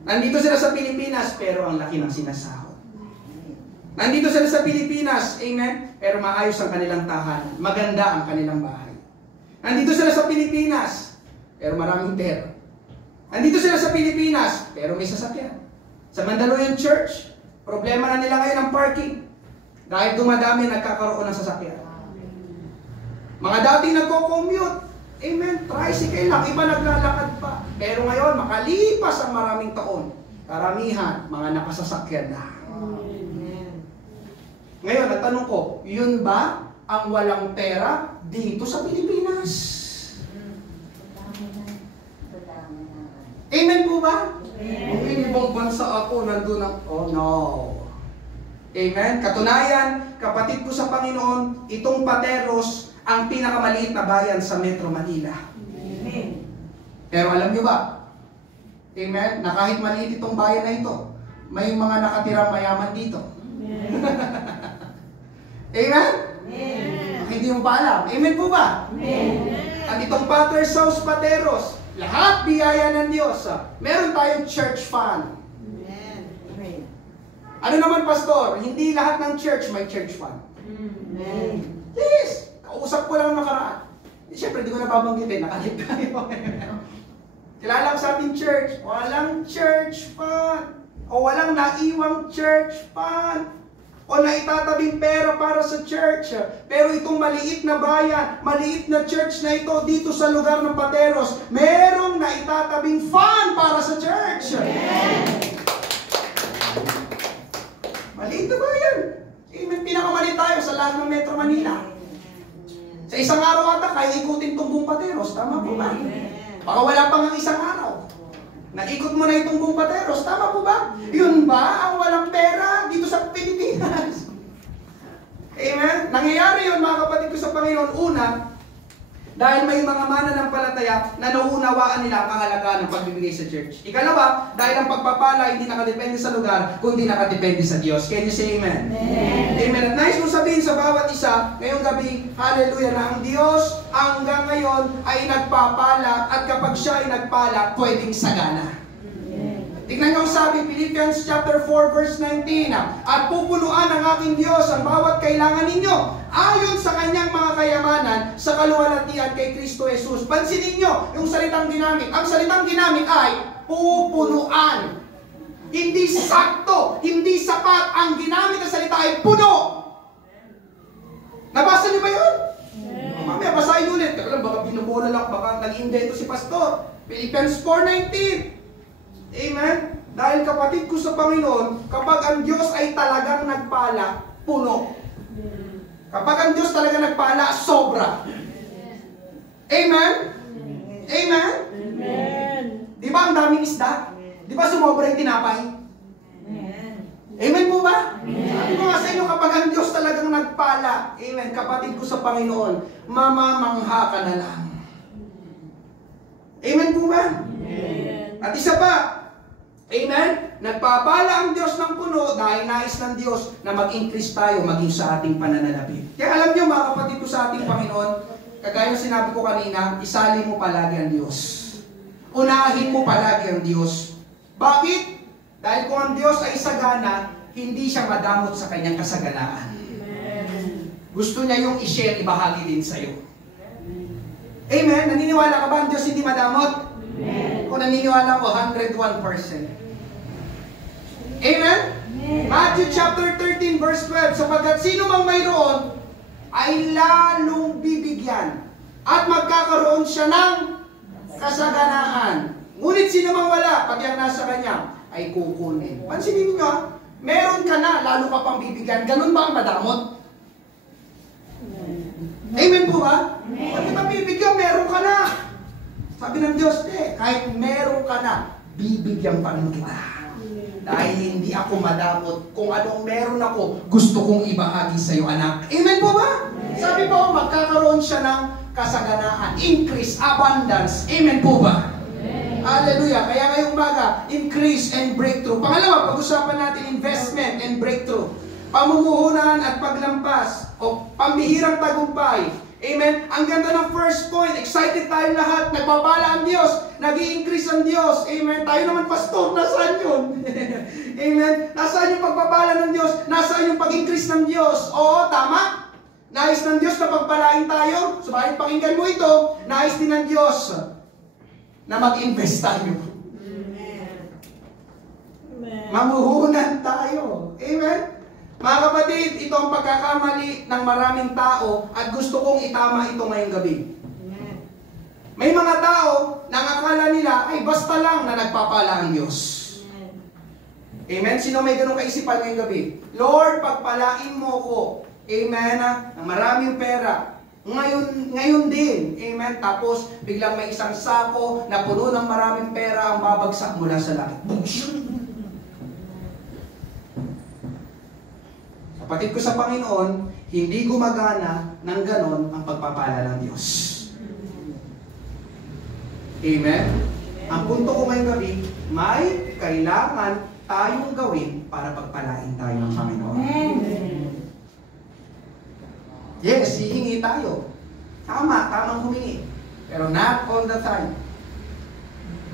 Nandito sila sa Pilipinas, pero ang laki ng sinasahod. Nandito sila sa Pilipinas, amen, pero maayos ang kanilang tahanan. Maganda ang kanilang bahay. Nandito sila sa Pilipinas, pero maraming pera. Nandito sila sa Pilipinas, pero may sasakyan. Sa Mandaluyong Church, problema na nila ngayon ang parking. Dahil dumadami nagkakaroon ng sasakyan. Mga dating nagko-commute, amen, tricycle lang, iba naglalakad pa. Pero ngayon, makalipas ang maraming taon, karamihan, mga nakasasakyan na. Ngayon, ang tanong ko, yun ba ang walang pera dito sa Pilipinas? Amen po ba? Kung ibang bansa ako, nandun ang, oh no. Amen? Katunayan, kapatid ko sa Panginoon, itong Pateros, ang pinakamaliit na bayan sa Metro Manila. Amen. Pero alam nyo ba? Amen? Na kahit maliit itong bayan na ito, may mga nakatirang mayaman dito. Amen? Amen. Hindi mo ba alam? Amen po ba? Amen. At itong Father's House Pateros, lahat biyaya ng Diyos. Meron tayong church fund. Amen. Ano naman, Pastor? Hindi lahat ng church may church fund. Amen. Yes! Kausap ko lang nakaraan. Siyempre, di ko nababanggitin. Nakalip tayo. Kilala ko sa ating church, walang church fund. O walang naiwang church fund. O naitatabing pera para sa church. Pero itong maliit na bayan, maliit na church na ito dito sa lugar ng Pateros, merong naitatabing fund para sa church. Maliit na bayan. Pinakamaliit tayo sa lahat ng Metro Manila. Sa isang araw ata, kaya ikutin itong buong Pateros. Tama po ba? Baka wala pang ang isang araw. Naikot mo na itong buong Pateros. Tama po ba? Yun ba ang walang pera dito sa Pilipinas? Amen? Nangyayari yun mga kapatid ko sa Panginoon. Una, dahil may mga mananampalataya na nauunawaan nila ang kahalagaan ng pagbibigay sa church. Ikalawa, dahil ang pagpapala hindi nakadepende sa lugar, kundi nakadepende sa Diyos. Can you say amen? Amen. Amen. At nais kong sabihin sa bawat isa, ngayong gabi, hallelujah, na ang Diyos hanggang ngayon ay nagpapala at kapag siya ay nagpala, pwedeng sagana. Tingnan niyo ang sabi, Philippians chapter 4 verse 19. At pupunuan ng aking Diyos ang bawat kailangan ninyo ayon sa kanyang mga kayamanan sa kaluwalhatian kay Kristo Jesus. Pansinin niyo yung salitang ginamit. Ang salitang ginamit ay pupunuan. Hindi sakto, hindi sapat. Ang ginamit na salita ay puno. Nabasa niyo ba yun? Mamaya basahin ulit. Teka lang, baka binubola lang, baka nag-invento si Pastor. Philippians 4:19. Amen? Dahil kapatid ko sa Panginoon, kapag ang Diyos ay talagang nagpala, puno. Kapag ang Diyos talagang nagpala, sobra. Amen? Amen? Amen. Di ba ang daming isda? Di ba sumobra yung tinapay? Amen po ba? Sabi ko nga sa inyo, kapag ang Diyos talagang nagpala, amen, kapatid ko sa Panginoon, mamamangha ka na lang. Amen po ba? Amen. At isa pa, amen, nagpapala ang Diyos ng puno dahil nais ng Diyos na mag-increase tayo maging sa ating pananalapi. Kaya alam niyo mga kapatid ko sa ating Panginoon, kagaya ng sinabi ko kanina, isali mo palagi ang Diyos. Unahin mo palagi ang Diyos. Bakit? Dahil kung ang Diyos ay sagana, hindi siya madamot sa kanyang kasaganaan. Gusto niya yung i-share, ibahagi din sa iyo. Amen? Naniniwala ka ba ang Diyos hindi madamot? Amen. Kung naniniwala ko, 101%. Amen? Matthew chapter 13 verse 12, sapagkat sino mang mayroon ay lalong bibigyan at magkakaroon siya ng kasaganaan. Ngunit sino mang wala, pati ang nasa kanya, ay kukunin. Pansinin niyo, meron ka na, lalo ka pang bibigyan. Ganun ba ang madamot? Amen po ba? Pati ba bibigyan, meron ka na. Sabi ng Diyos, kahit meron ka na, bibigyan pa rin kita. Dahil hindi ako madamot. Kung anong meron ako, gusto kong ibahagi sa iyo, anak. Amen po ba? Sabi po, magkakaroon siya ng kasaganaan, increase, abundance. Amen po ba? Hallelujah. Kaya ngayong umaga, increase and breakthrough. Pangalawa, pag-usapan natin investment and breakthrough. Pamumuhunan at paglampas o pambihirang tagumpay. Amen? Ang ganda ng first point. Excited tayo lahat. Nagpapala ang Diyos. Nag-i-increase ang Diyos. Amen? Tayo naman, pastor, nasaan yun? Amen? Nasaan yung pagpapala ng Diyos? Nasaan yung pag-increase ng Diyos? Oo, tama. Nais ng Diyos na pagpalain tayo. Subalit pakinggan mo ito. Nais din ng Diyos na mag-invest tayo. Mamuhunan tayo. Amen? Mga kapatid, ito ang pagkakamali ng maraming tao at gusto kong itama ito ngayong gabi. May mga tao na akala nila ay basta lang na nagpapala ang Diyos. Amen? Sino may ganong kaisipan ngayong gabi? Lord, pagpalain mo ko. Amen? Ng maraming pera. Ngayon din. Amen? Tapos, biglang may isang sako na puno ng maraming pera ang babagsak mula sa langit. Kapatid ko sa Panginoon, hindi gumagana ng ganon ang pagpapala ng Diyos. Amen? Ang punto ko ngayong gabi, may kailangan tayong gawin para pagpalain tayo ng Panginoon. Yes, hihingi tayo. Tamang humingi. Pero not all the time.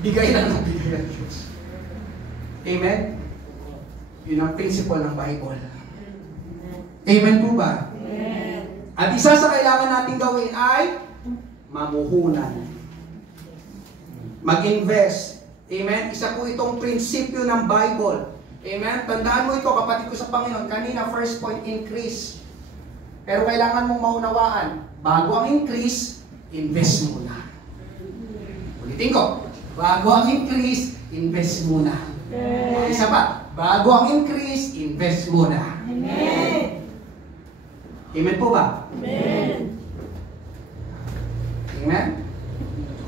Bigay lang ng bigay ng Diyos. Amen? Yun ang principle ng Bible. Amen po ba? Amen. At isa sa kailangan natin gawin ay mamuhunan. Mag-invest. Amen? Isa po itong prinsipyo ng Bible. Amen? Tandaan mo ito, kapatid ko sa Panginoon. Kanina, first point, increase. Pero kailangan mong maunawaan, bago ang increase, invest muna. Ulitin ko, bago ang increase, invest muna. Isa pa, bago ang increase, invest muna. Amen. Amen po ba? Amen. Amen?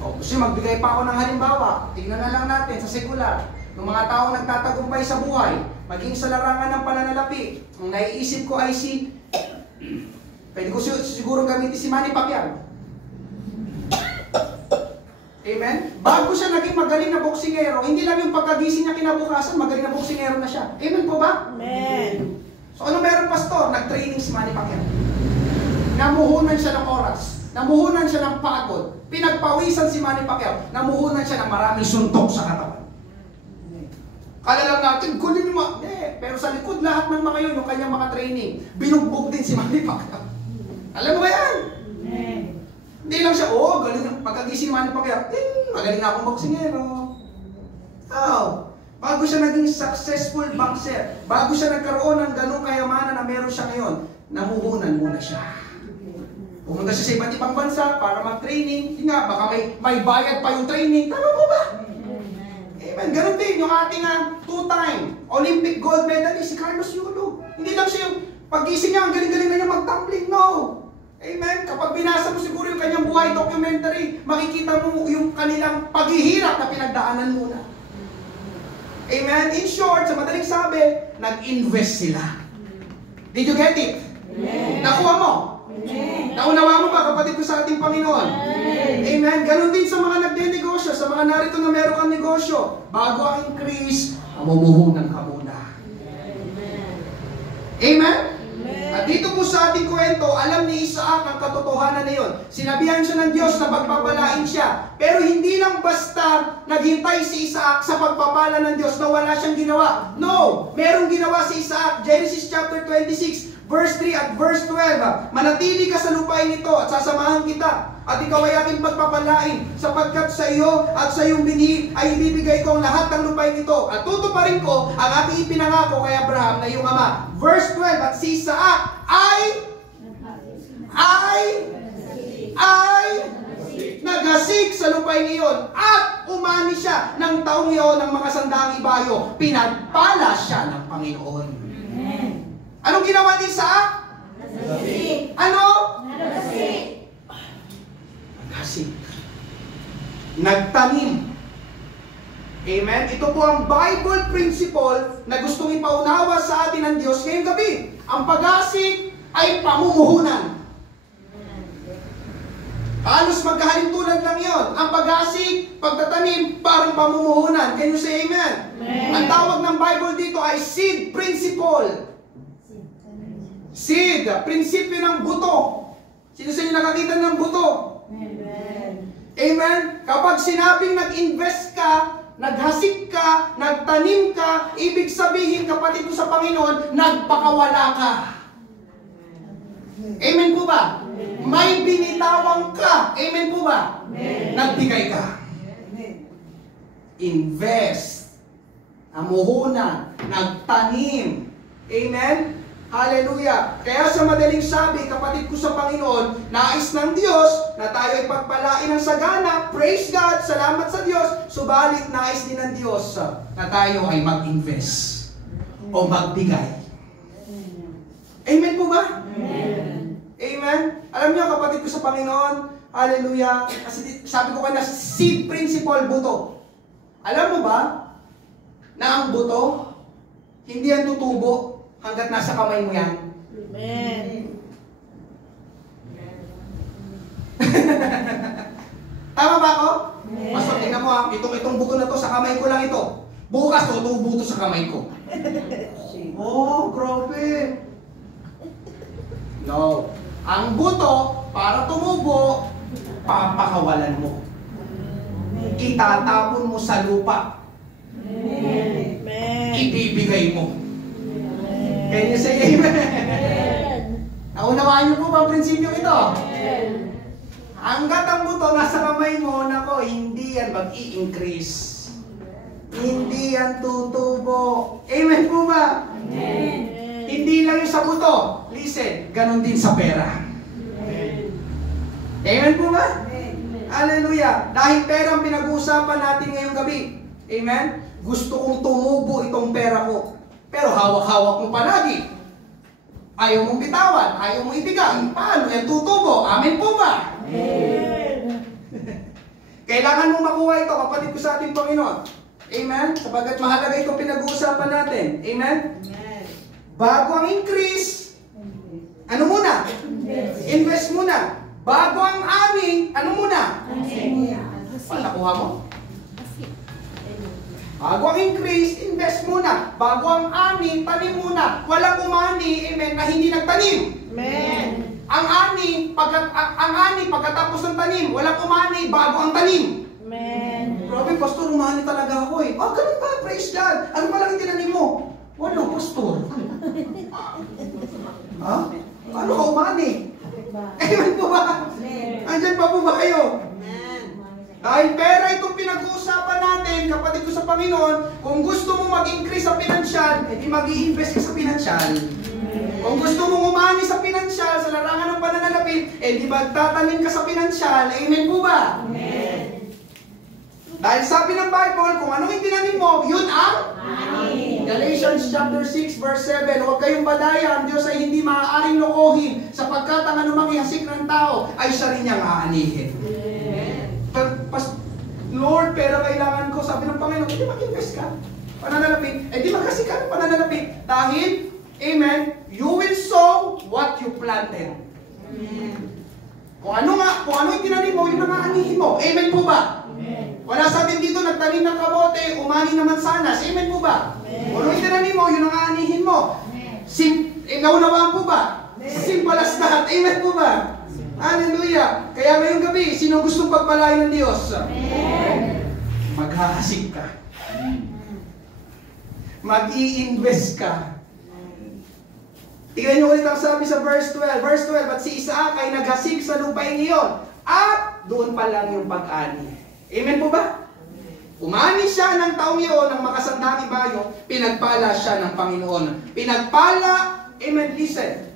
O, kasi magbigay pa ako ng halimbawa. Tingnan na lang natin sa sekular. Ng mga taong nagtatagumpay sa buhay, maging sa larangan ng pananalapi. Ang naiisip ko ay pwede ko siguro gamitin si Manny Pacquiao. Amen? Bago siya naging magaling na boksingero, hindi lang yung pagkagising niya kinabukasan, magaling na boksingero na siya. Amen po ba? Amen. So ano meron, pastor? Nag-training si Manny Pacquiao. Namuhunan siya ng oras. Namuhunan siya ng pagod. Pinagpawisan si Manny Pacquiao. Namuhunan siya ng maraming suntok sa katawan. Kala lang natin, gulin mo. Pero sa likod lahat ng mga yun, yung kanyang mga training, binugbog din si Manny Pacquiao. Alam mo ba yan? Hindi lang siya, galing. Pagkagising ni Manny Pacquiao, magaling na akong boksingero. Bago siya naging successful boxer, bago siya nagkaroon ng ganong kayamanan na meron siya ngayon, namuhunan muna siya. Pumunta siya sa iba't ibang bansa para mag-training. Nga, baka may bayad pa yung training. Tama po ba? Amen. Ganun din yung ating two-time Olympic gold medalist, si Carlos Yulo. Hindi lang siya yung pag-gising niya, ang galing-galing na niya mag-tumbling. No! Amen. Kapag binasa mo siguro yung kanyang buhay documentary, makikita mo yung kanilang paghihirap na pinagdaanan muna. Amen. In short, sa madaling sabi, nag-invest sila. Did you get it? Nakuha mo? Naunawa mo ba, kapatid ko sa ating Panginoon? Amen. Ganon din sa mga nagde-negosyo, sa mga narito na meron kang negosyo. Bago ang increase, mamumuhunan ka muna. Amen? At dito po sa ating kwento, alam ni Isaac ang katotohanan na yun. Sinabihan siya ng Diyos na pagpapalain siya. Pero hindi lang basta naghintay si Isaac sa pagpapala ng Diyos na wala siyang ginawa. No! Merong ginawa si Isaac. Genesis chapter 26, verse 3 at verse 12. Manatili ka sa lupain ito at sasamahan kita. At ikaw ay aking pagpapalain, sapagkat sa iyo at sa iyong binhi ay ibibigay ko ang lahat ng lupain ito. At tutuparin ko ang aking ipinangako kay Abraham na iyong ama. Verse 12, at si Isaac ay naghasik sa lupain iyon at umani siya ng taong iyon ng mga sandaang ibayo. Pinagpala siya ng Panginoon. Anong ginawa ni Isaac? Ano? Naghasik. Nagtanim. Amen? Ito po ang Bible principle na gustong ipaunawa sa atin ng Diyos ngayong gabi. Ang paghasik ay pamumuhunan. Halos magkahalintulad lang yon. Ang paghasik, pagtatanim, parang pamumuhunan. Can you say amen? Ang tawag ng Bible dito ay seed principle. Seed, prinsipyo ng buto. Sino sa inyo nakakita ng buto? Amen? Kapag sinabing nag-invest ka, naghasik ka, nagtanim ka, ibig sabihin, kapatid ko sa Panginoon, nagpakawala ka. Amen po ba? May binitawang ka. Amen po ba? Nagbigay ka. Invest. Namuhunan. Nagtanim. Amen? Hallelujah! Kaya sa madaling sabi, kapatid ko sa Panginoon, nais ng Diyos na tayo ay pagpalain ng sagana. Praise God! Salamat sa Diyos! Subalit, nais din ng Diyos na tayo ay mag-invest o magbigay. Amen po ba? Amen? Alam niyo, kapatid ko sa Panginoon, hallelujah! Kasi sabi ko kanina, seed principle, buto. Alam mo ba na ang buto, hindi yan tutubo hanggat nasa kamay mo yan. Amen. Tama ba ako? Pastor, tingnan mo itong buto na to, sa kamay ko lang ito. Bukas, tutubo to sa kamay ko. Grabe. No. Ang buto, para tumubo, papakawalan mo. Itatapon mo sa lupa. Amen. Ibibigay mo. Can you say amen? Naunawaan niyo po ba ang prinsipyo ito? Hanggat ang buto nasa kamay mo, nako, hindi yan mag-i-increase. Hindi yan tutubo. Amen po ba? Amen. Hindi lang yung sa buto. Listen, ganun din sa pera. Amen po ba? Hallelujah. Dahil pera ang pinag-uusapan natin ngayong gabi. Amen? Gusto kong tumubo itong pera ko. Pero hawak-hawak mo palagi. Ayaw mong bitawan, ayaw mong ibigay. Paano yan tutubo? Amen po ba? Amen. Kailangan mong makuha ito, kapatid ko sa ating Panginoon. Amen? Sapagkat mahalaga itong pinag-uusapan natin. Amen? Bago ang increase, ano muna? Invest muna. Bago ang ani, ano muna? Nakuha mo? Bago ang increase, invest muna. Bago ang ani, tanim muna. Walang umani, amen, na hindi nagtanim. Amen. Ang ani, pagkatapos ng tanim. Walang umani, bago ang tanim. Amen. Grabe, pastor, umani talaga ako eh. Ah, ganun ba? Praise God. Ano pa lang tinanim mo? Wala, pastor. Ha? Ano ka umani? Amen po ba? Andyan pa po ba kayo? Dahil pera itong pinag-uusapan natin, kapatid ko sa Panginoon, kung gusto mo mag-increase sa pinansyal, edi mag-i-invest ka sa pinansyal. Kung gusto mo umani sa pinansyal, sa larangan ng pananalapi, edi magtatanim ka sa pinansyal. Amen po ba? Amen. Dahil sabi ng Bible, kung anong itinanim mo, yun ang Amen. Galatians chapter 6 verse 7, huwag kayong badaya, ang Diyos ay hindi maaaring lokohin, sapagkat ang anumang ihasik ng tao ay siya rin niyang aanihin. Lord, pera kailangan ko. Sabi ng Panginoon, hindi mag-invest ka. Pananalapi. Di maghasik ka ng pananalapi. Dahil, amen, you will sow what you planted. Amen. Kung ano yung tinanim mo, yun ang aanihin mo. Amen po ba? Amen. Wala sa atin dito, nagtanim ng kabote, umani naman sana. Amen po ba? Amen. Kung ano yung tinanim mo, yun ang aanihin mo. Naunawaan po ba? Simple as that. Amen po ba? Hallelujah! Kaya ngayong gabi, sino gustong pagpalain ng Diyos? Amen. Maghahasik ka. Mag-i-invest ka. Tingnan nyo ulit ang sabi sa verse 12. Verse 12, at si Isaac ay naghasik sa lupain iyon. At doon pa lang yung pag-ani. Amen po ba? Umani siya ng taong iyon, ng makasandang ibayo, pinagpala siya ng Panginoon. Pinagpala, amen, listen.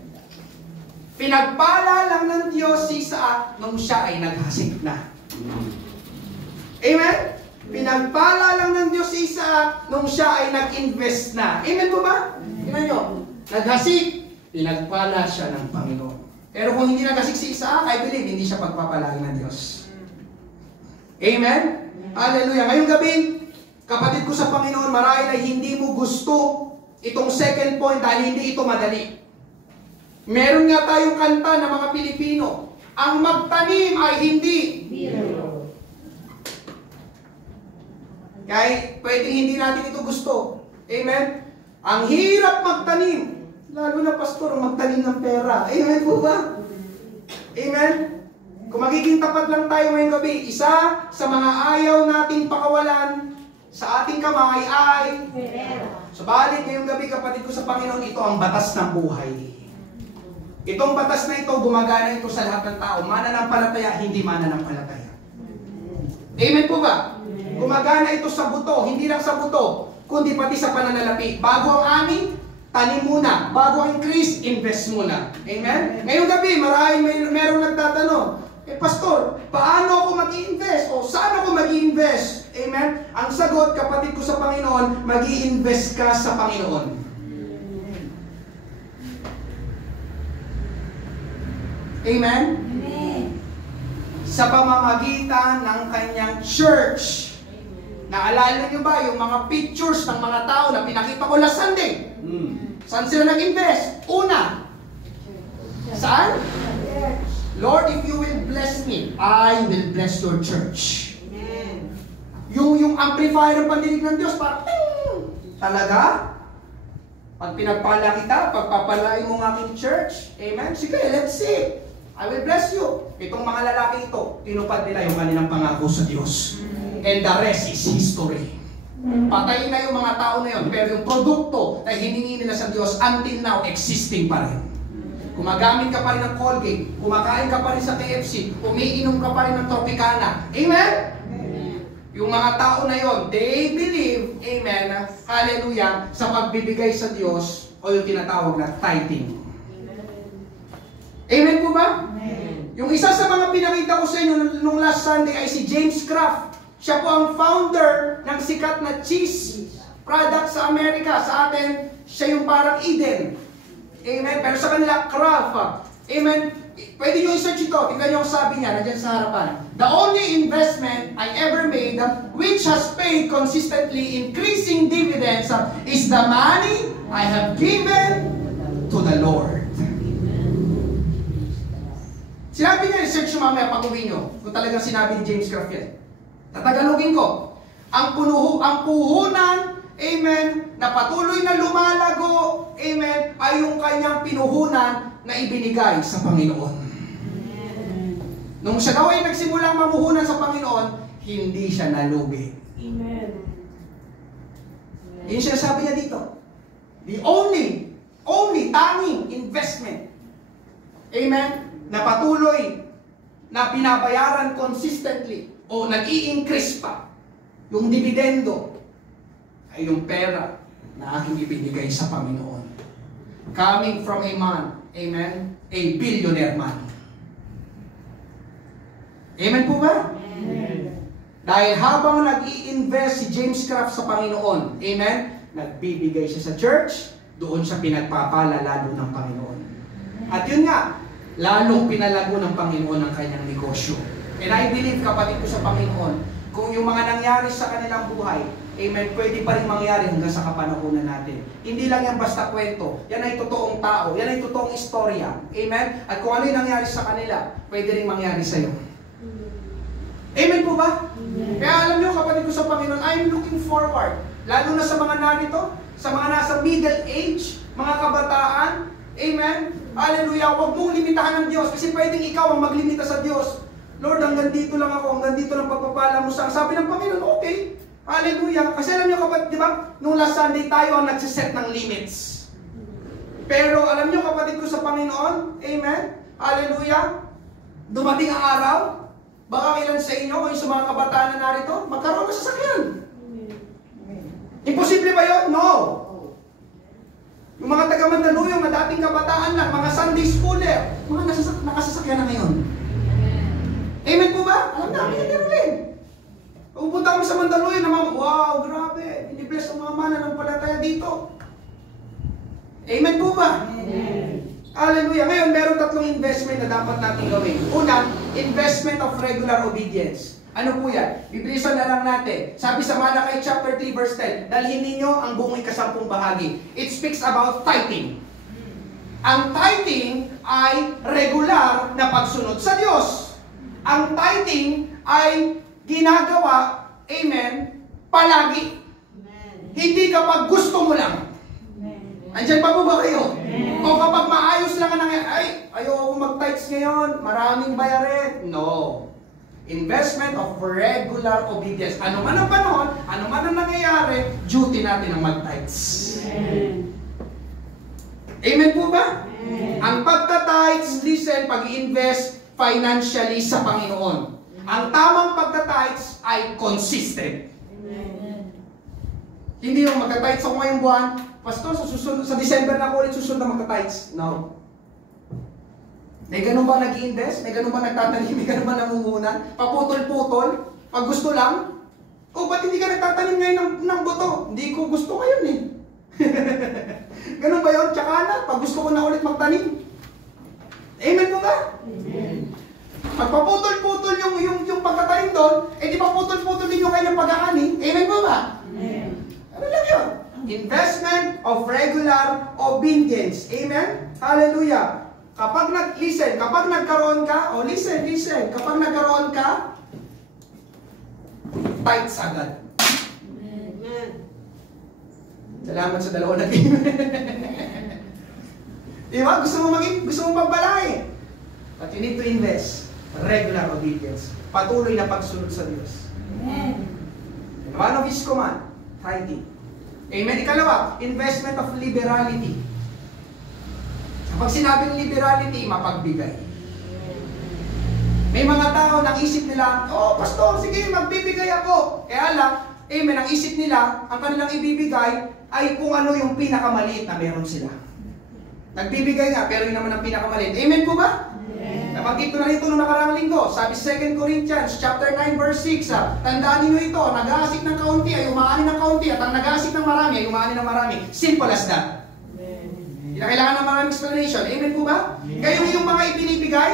Pinagpala lang ng Diyos si Isaac nung siya ay naghasik na. Amen? Pinagpala lang ng Diyos si Isaac nung siya ay nag-invest na. Amen po ba? Tingnan nyo. Naghasik, pinagpala siya ng Panginoon. Pero kung hindi naghasik si Isaac, I believe, hindi siya pagpapalain ng Diyos. Amen? Hallelujah. Ngayong gabi, kapatid ko sa Panginoon, marahil ay hindi mo gusto itong second point dahil hindi ito madali. Meron nga tayong kanta ng mga Pilipino. Ang magtanim ay hindi Biro. Kahit pwedeng hindi natin ito gusto. Amen? Ang hirap magtanim. Lalo na pastor, magtanim ng pera. Amen po ba? Amen? Kung magiging tapat lang tayo ngayong gabi, isa sa mga ayaw nating pakawalan sa ating kamay ay Pera. subalit ngayong gabi, kapatid ko sa Panginoon, ito ang batas ng buhay. Itong batas na ito, gumagana ito sa lahat ng tao. Mananampalataya, hindi mananampalataya. Amen po ba? Gumagana ito sa buto, hindi lang sa buto, kundi pati sa pananalapi. Bago ang ani, tanim muna. Bago ang increase, invest muna. Amen? Ngayong gabi, merong nagtatanong, pastor, paano ako mag-i-invest? O saan ako mag-i-invest? Amen? Ang sagot, kapatid ko sa Panginoon, mag-i-invest ka sa Panginoon. Amen? Amen. Sa pamamagitan ng kanyang church. Naalala niyo ba yung mga pictures ng mga tao na pinakita ko last Sunday? Saan sila nag-invest? Una. Saan? Lord, if you will bless me, I will bless your church. Amen. Yung amplifier ng pandinig ng Diyos, parang ting! Talaga? Pag pinagpala kita, pagpapalain mo ng aking church, amen? Sige, let's see. I will bless you. Itong mga lalaki ito, tinupad nila yung kanilang pangako sa Diyos. And the rest is history. Patay na yung mga tao na yun, pero yung produkto na hiningi nila sa Diyos until now, existing pa rin. Gumagamit ka pa rin ng Colgate, kumakain ka pa rin sa KFC, umiinom ka pa rin ng Tropicana. Amen? Yung mga tao na yon, they believe, amen, hallelujah, sa pagbibigay sa Diyos o yung tinatawag na tithing. Amen po ba? Amen. Yung isa sa mga pinakita ko sa inyo nung last Sunday ay si James Kraft. Siya po ang founder ng sikat na cheese product sa Amerika. Sa atin, siya yung parang Eden. Amen? Pero sa kanila, Kraft. Amen? Pwede nyo i-search ito. Tingnan nyo ang sabi niya, nandiyan sa harapan. The only investment I ever made which has paid consistently increasing dividends is the money I have given to the Lord. Sinabi niya, i-search nyo mamaya pag-uwi nyo. Kung talagang sinabi ni James Kraft yan. Tatagalogin ko. Ang puhunan, amen, na patuloy na lumalago, amen, ay yung kanyang pinuhunan na ibinigay sa Panginoon. Nung siya daw ay nagsimulang mamuhunan sa Panginoon, hindi siya nalugi. Amen. Yun siya sabi niya dito. The only tanging investment, amen, na patuloy na binabayaran consistently o nag-i-increase pa yung dividendo ay yung pera na aking ibinigay sa Panginoon. Coming from a man, amen, a billionaire man. Amen po ba? Amen. Dahil habang nag-i-invest si James Kraft sa Panginoon, amen, nagbibigay siya sa church, doon siya pinagpapala lalo ng Panginoon. At yun nga, lalong pinalago ng Panginoon ang kanyang negosyo. And I believe, kapatid ko sa Panginoon, kung yung mga nangyari sa kanilang buhay, amen, pwede pa rin mangyari hanggang sa kapanahunan natin. Hindi lang yan basta kwento. Yan ay totoong tao. Yan ay totoong istorya. Amen? At kung ano yung nangyari sa kanila, pwede rin mangyari sa iyo. Amen po ba? Amen. Kaya alam nyo, kapatid ko sa Panginoon, I'm looking forward, lalo na sa mga narito, sa mga nasa middle age, mga kabataan, amen? Hallelujah, huwag mong limitahan ng Diyos, kasi pwedeng ikaw ang maglimita sa Diyos. Lord, hanggang dito lang ako, hanggang dito lang pagpapala mo sa... Sabi ng Panginoon, okay, hallelujah. Kasi alam nyo kapatid, di ba, nung last Sunday tayo ang nagsiset ng limits. Pero alam nyo kapatid ko sa Panginoon, amen, hallelujah, dumating ang araw, baka ilan sa inyo o yung sa mga kabataan na narito, magkaroon ng sasakyan. Imposible ba yun? No. Yung mga taga-Mandaluyong na dating kabataan lang, mga Sunday schooler, mga nakasasakyan na ngayon. Amen po ba? Alam namin na rin. Pupunta kami sa Mandaluyong na mga, wow, grabe, ini-bless ang mga mananampalataya dito. Amen po ba? Amen. Hallelujah. Ngayon, meron tatlong investment na dapat natin gawin. Una, investment of regular obedience. Ano po yan? Bibilisan na lang natin. Sabi sa Malakay chapter 3 verse 10, dalhin ninyo ang buong ikasampung bahagi. It speaks about tithing. Ang tithing ay regular na pagsunod sa Diyos. Ang tithing ay ginagawa, amen, palagi. Hindi kapag gusto mo lang. Andiyan pa po ba kayo? O kapag maayos lang ang nangyayari, ay, ayoko mag-tithes ngayon, maraming bayarin. No. Investment of regular obedience. Ano man ang panahon, ano man ang nangyayari, duty natin ang mag-tithes. Amen po ba? Ang pagta-tithes, listen, pag-i-invest financially sa Panginoon. Ang tamang pagta-tithes ay consistent. Hindi yung magta-tithes ako ngayong buwan, Pastor, sa December na ako ulit susunod na magta-tithes. No. May ganun ba nag-i-invest? May ganun ba nagtatanim? May ganun ba namumunan? Paputol-putol? Pag gusto lang? O, ba't hindi ka nagtatanim ngayon ng buto? Hindi ko gusto ngayon eh. Ganun ba yun? Tsaka na, pag gusto ko na ulit magtanim. Amen mo ba? Amen. Pag paputol-putol yung pagtatanim doon, eh di paputol-putol din yung kanyang pag-aani. Amen mo ba? Amen. Ano lang yun? Investment of regular obedience. Amen? Hallelujah. Kapag kapag nagkaroon ka, listen, kapag nagkaroon ka, tithes agad. Amen. Salamat sa dalawa na team. Diba? Gusto mo magbalay. But you need to invest. Regular obedience. Patuloy na pagsunod sa Diyos. Amen. And one of His command, tithing. Amen. Ikalawa, investment of liberality. Kapag sinabing liberality, mapagbigay. May mga tao nang isip nila, oh, pastor, sige, magbibigay ako. Kaya lang, amen, ang isip nila, ang kanilang ibibigay ay kung ano yung pinakamaliit na meron sila. Nagbibigay nga, pero yun naman ang pinakamaliit. Amen po ba? Nabanggit ko na rito nung nakaraang linggo. Sabi 2 Corinthians chapter 9 verse 6, tandaan niyo ito, nag-aasik ng kaunti ay umaani ng kaunti, at ang nag-aasik ng marami ay umaani ng marami. Simple as that. Hindi na kailangan ng maraming explanation. Amen po ba? Kaya yung mga ibinibigay,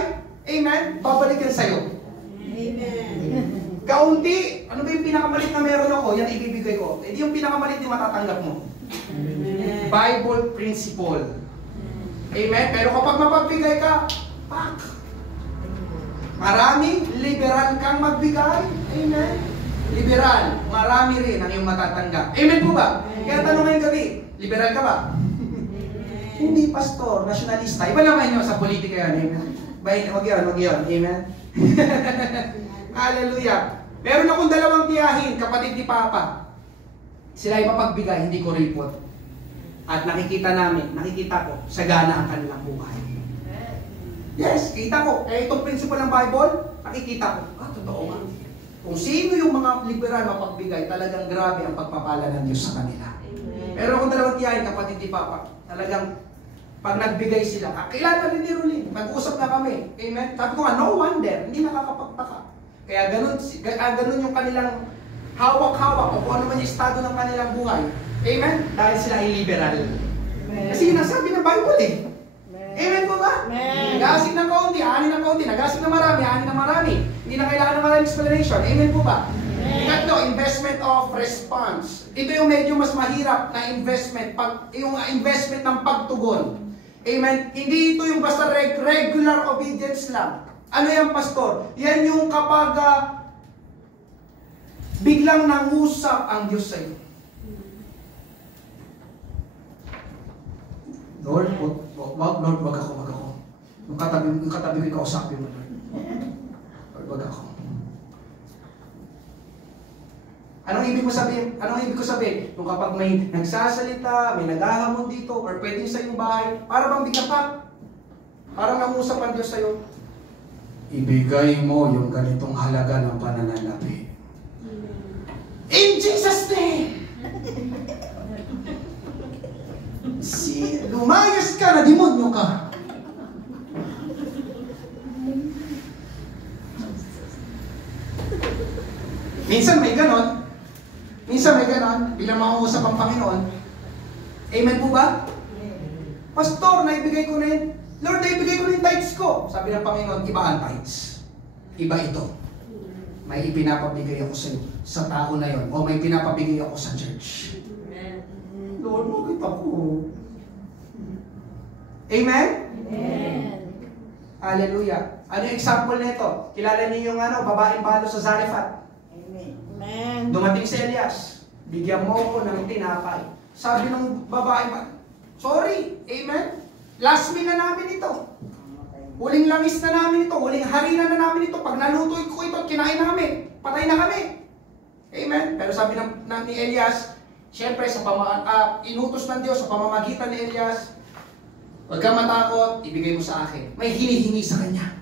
amen, babalikan sa'yo. Amen. Kaunti, ano ba yung pinakamalit na meron ako, yan ibibigay ko. Hindi yung pinakamalit na matatanggap mo. Amen. Bible principle. Amen? Pero kapag mapagbigay ka, pak! Marami, liberal kang magbigay. Amen? Liberal, marami rin ang iyong matatanggap. Amen po ba? Kaya tanong ngayong gabi, liberal ka ba? Hindi, pastor, nationalista. Iba naman yun sa politika yan. Amen? Wag yun. Amen? Hallelujah. Meron akong dalawang tiyahin, kapatid ni Papa. Sila ay mapagbigay, hindi ko report. At nakikita ko, sagana ang kanilang buhay. Yes, kita ko. Kaya itong principle ng Bible, nakikita ko. Totoo nga. Kung sino yung mga liberal mapagbigay, talagang grabe ang pagpapala ng Diyos sa kanila. Pero akong dalawang tiyahin, kapatid ni Papa, talagang pag nagbigay sila, kakilala rin ni Rolin, nag-uusap na kami. Amen? Sabi ko nga, no wonder, hindi nakakapagtaka. Kaya ganun yung kanilang hawak-hawak o kung ano man yung estado ng kanilang buhay. Amen? Dahil sila ay liberal. Kasi yun ang sabi ng Bible eh. Amen po ba? Nag-aasig ng kaunti, ani ng kaunti. Nag-aasig ng marami, ani ng marami. Hindi na kailangan ng maraming explanation. Amen po ba? Ikatlo, investment of response. Ito yung medyo mas mahirap na investment, yung investment ng pagtugon. Amen? Hindi ito yung basta regular obedience lang. Ano yan, pastor? Yan yung kapag biglang nangusap ang Diyos sa iyo. Lord, wag ako. Yung katabi ko ikausapin mo. Lord, wag ako. Anong ibig ko sabihin? Kung kapag may nagsasalita, may naghahamon dito, or pwede sa iyong bahay, para bang bigla pa? Parang nangusap ang Diyos sa iyo. Ibigay mo yung ganitong halaga ng pananalapi. In Jesus' name! Lumayas ka na, demonyo ka! Minsan may ganon, bilang mangungusap ang Panginoon. Amen po ba? Pastor, naibigay ko na yun. Lord, naibigay ko na yung tithes ko. Sabi ng Panginoon, iba ang tithes. Iba ito. May ipinapabigay ako sa iyo, sa tao na yon, o may pinapabigay ako sa church. Lord, bakit ako? Amen? Amen. Hallelujah. Ano yung example nito? Kilala niyo yung babaeng balo sa Zarephath. Amen. Dumating si Elias, bigyan mo ko ng tinapay. Sabi ng babae, sorry, amen? Last meal na namin ito. Huling langis na namin ito, huling harina na namin ito. Pag naluto ko ito, kinain namin. Patay na kami. Amen? Pero sabi ni Elias, siyempre, inutos ng Diyos sa pamamagitan ni Elias, huwag kang matakot, ibigay mo sa akin. May hinihingi sa kanya.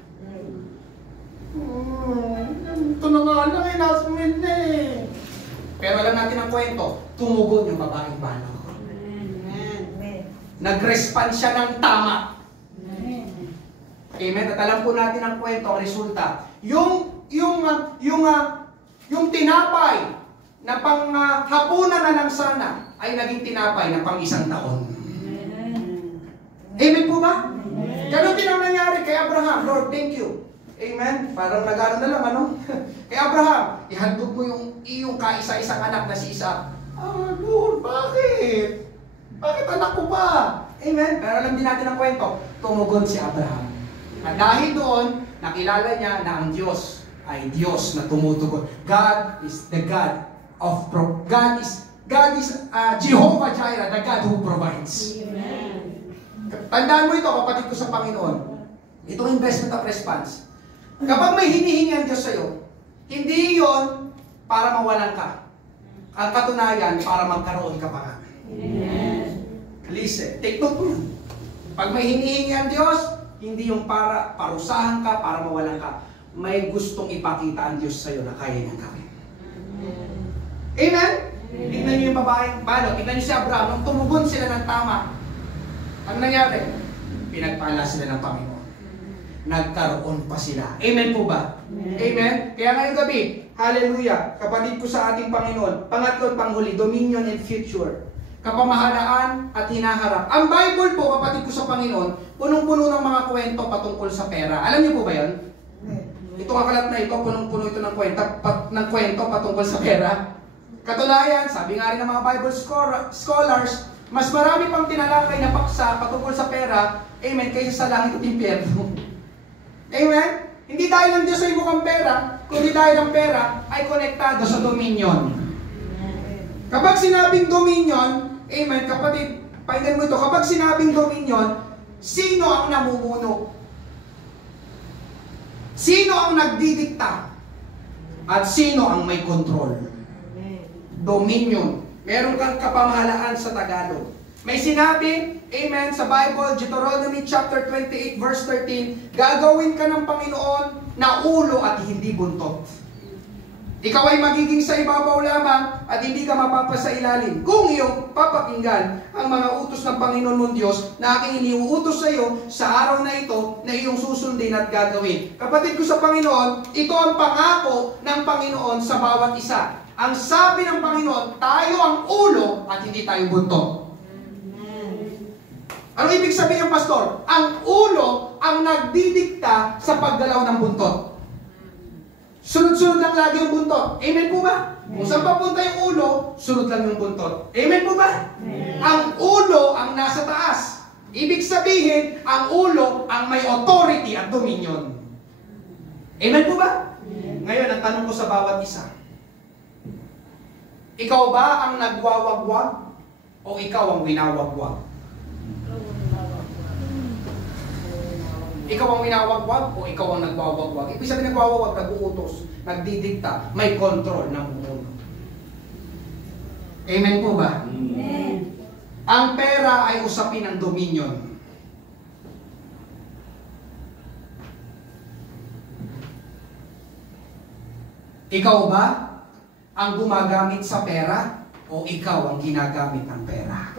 Ito na nga lang, last meal na eh. Pero alam natin ang kwento, tumugon yung babaeng balo. Nag-respond siya ng tama. Amen? At alam po natin ang kwento, ang resulta. Yung tinapay na panghapunan na lang sana ay naging tinapay na pang isang taon. Amen po ba? Ganon din ang nangyari kay Abraham. Lord, thank you. Amen? Parang nag-ano na lang, Kay Abraham, ihandog mo yung iyong kaisa-isang anak na si Isaac. Lord, bakit? Bakit anak ko pa? Amen? Pero alam din natin ang kwento, tumugon si Abraham. At dahil doon, nakilala niya na ang Diyos ay Diyos na tumutugon. God is the God of God is Jehovah Jireh, the God who provides. Amen. Tandaan mo ito, kapatid ko sa Panginoon. Itong investment of response. Kapag may hinihingi ang Diyos sa'yo, hindi yon para mawalan ka. Ang katunayan, para magkaroon ka pa nga. Amen. Listen, take note mo yun. Pag may hinihingi ang Diyos, hindi yung para parusahan ka, para mawalan ka. May gustong ipakita ang Diyos sa'yo na kaya niyang gawin. Amen? Tignan niyo yung babaeng balo, tignan niyo si Abraham, nung tumugon sila ng tama, ang nangyari? Pinagpala sila ng Panginoon. Nagkaroon pa sila. Amen po ba? Amen? Kaya ngayong gabi, hallelujah, kapatid ko sa ating Panginoon, pangatlo at panghuli, dominion and future. Kapamahalaan at hinaharap. Ang Bible po, kapatid ko sa Panginoon, punong-puno ng mga kwento patungkol sa pera. Alam niyo po ba yan? Itong akalat na ito, punong-puno ito ng kwento patungkol sa pera. Katunayan, sabi nga rin ng mga Bible scholars, mas marami pang tinalakay na paksa patungkol sa pera, amen, kaysa sa langit at impyerno. Amen? Hindi dahil ang Diyos ay mukhang pera, kundi dahil ang pera ay konektado sa dominion. Kapag sinabing dominion, amen, kapatid, pakinggan mo ito, kapag sinabing dominion, sino ang namumuno? Sino ang nagdidikta? At sino ang may control? Dominion. Meron kang kapamahalaan sa Tagalog. May sinabi, amen, sa Bible, Deuteronomy chapter 28 verse 13, gagawin ka ng Panginoon na ulo at hindi buntot. Ikaw ay magiging sa ibabaw lamang at hindi ka mapapasailalim. Kung iyong papakinggan ang mga utos ng Panginoon mong Diyos na aking iniuutos sa iyo sa araw na ito na iyong susundin at gagawin. Kapatid ko sa Panginoon, ito ang pangako ng Panginoon sa bawat isa. Ang sabi ng Panginoon, tayo ang ulo at hindi tayo buntot. Ano ibig sabihin, Pastor? Ang ulo ang nagdidikta sa paggalaw ng buntot. Sunod-sunod lang lagi yung buntot. Amen po ba? Kung saan papunta yung ulo, sunod lang yung buntot. Amen po ba? Ang ulo ang nasa taas. Ibig sabihin, ang ulo ang may authority at dominion. Amen po ba? Ngayon, ang tanong ko sa bawat isa. Ikaw ba ang nagwawagwag o ikaw ang winawagwag? Ikaw ang winawagwag o ikaw ang nagwawagwag? Ibig sabihin nagwawagwag, nag-uutos, nagdidikta, may control ng ulo. Amen po ba? Amen. Ang pera ay usapin ng dominion. Ikaw ba ang gumagamit sa pera o ikaw ang ginagamit ng pera?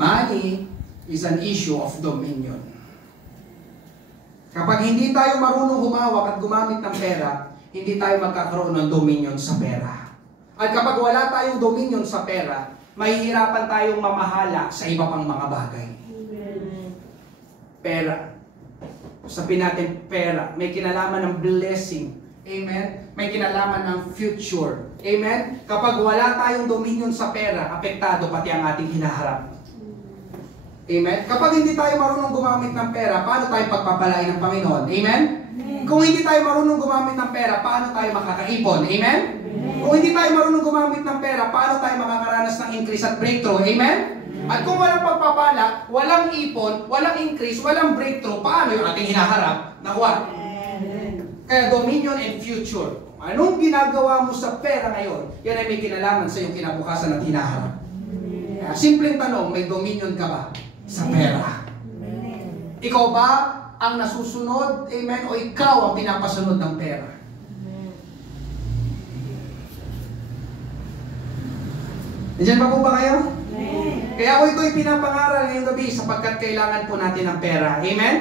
Money is an issue of dominion. Kapag hindi tayo marunong humawak at gumamit ng pera, hindi tayo magkakaroon ng dominion sa pera. At kapag wala tayong dominion sa pera, mahihirapan tayong mamahala sa iba pang mga bagay. Pera. Sabihin natin pera. May kinalaman ng blessing. Amen? May kinalaman ng future. Amen? Kapag wala tayong dominion sa pera, apektado pati ang ating hinaharap. Amen? Kapag hindi tayo marunong gumamit ng pera, paano tayo pagpapalain ng Panginoon? Amen? Amen. Kung hindi tayo marunong gumamit ng pera, paano tayo makakaipon? Amen? Kung hindi tayo marunong gumamit ng pera, paano tayo makakaranas ng increase at breakthrough? Amen? At kung walang pagpapala, walang ipon, walang increase, walang breakthrough, paano yung ating hinaharap? Nakuha? Kaya dominion and future. Anong ginagawa mo sa pera ngayon? Yan ay may kinalaman sa iyong kinabukasan at hinaharap. Kaya simpleng tanong, may dominion ka ba sa pera? Ikaw ba ang nasusunod, amen, o ikaw ang pinapasunod ng pera? Nandiyan pa po ba kayo? Kaya ako ito'y pinapangaral ngayong gabi sapagkat kailangan po natin ng pera. Amen?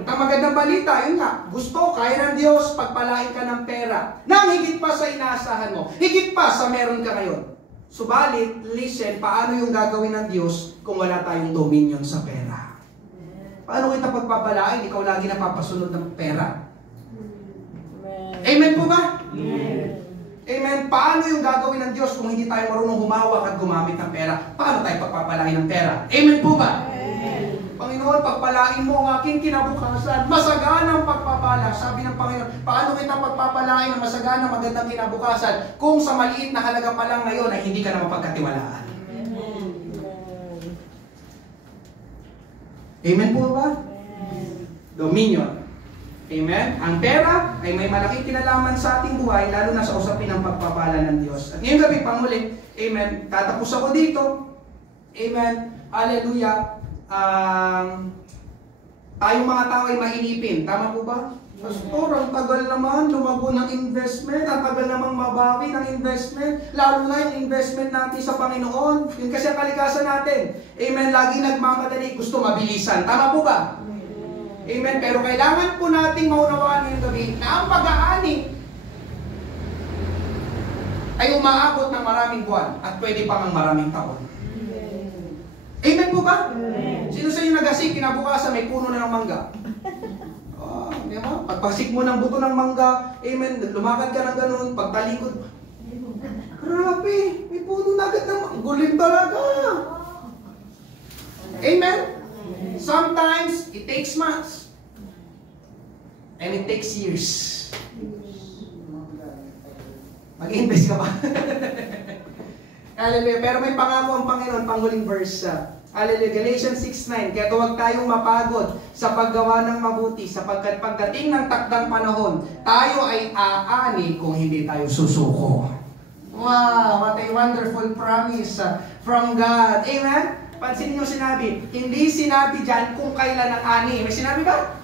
At ang magandang balita, yun nga, gusto, kaya ng Diyos, pagpalain ka ng pera. Nang higit pa sa inaasahan mo, higit pa sa meron ka ngayon. Subalit, listen, paano yung gagawin ng Diyos kung wala tayong dominion sa pera? Paano kita pagpapalain? Ikaw lagi napapasunod ng pera. Amen po ba? Amen. Paano yung gagawin ng Diyos kung hindi tayo marunong humawak at gumamit ng pera? Paano tayo pagpapalain ng pera? Amen po ba? Amen. Panginoon, pagpalain mo ang aking kinabukasan. Masaganang pagpapala. Sabi ng Panginoon, paano kita pagpapalain ng masaganang magandang kinabukasan kung sa maliit na halaga pa lang ngayon ay hindi ka na mapagkatiwalaan? Amen po ba? Dominion. Amen? Ang pera ay may malaking kinalaman sa ating buhay, lalo na sa usapin ng pagpapala ng Diyos. At ngayong gabi, panghuli, amen, tatapos ako dito. Amen. Hallelujah. Tayong mga tao ay mainipin. Tama po ba? Pastor, ang tagal naman lumago ng investment, ang tagal namang mabawi ng investment, lalo na yung investment natin sa Panginoon. Yun kasi ang kalikasan natin. Amen. Lagi nagmamadali, gusto mabilisan. Tama po ba? Amen. Pero kailangan po nating maunawaan ngayong gabi na ang pag-aani ay umaabot ng maraming buwan at pwede pa ng maraming taon. Amen po ba? Sino sa inyo nag-asik, kinabukasan may puno na ng mangga? Oh, di ba? Pagpasik mo ng buto ng mangga, amen, lumakad ka ng ganun, pagtalikod, grabe, may puno na agad ng gulim talaga. Amen? Sometimes, it takes months. And it takes years. Mag-invest ka ba? Hallelujah. Pero may pangako ang Panginoon, panghuling verse. Hallelujah. Galatians 6:9. Kaya huwag tayong mapagod sa paggawa ng mabuti, sapagkat pagdating ng takdang panahon, tayo ay aani kung hindi tayo susuko. Wow, what a wonderful promise from God. Amen? Pansin niyo sinabi, hindi sinabi dyan kung kailan ang ani. May sinabi ba?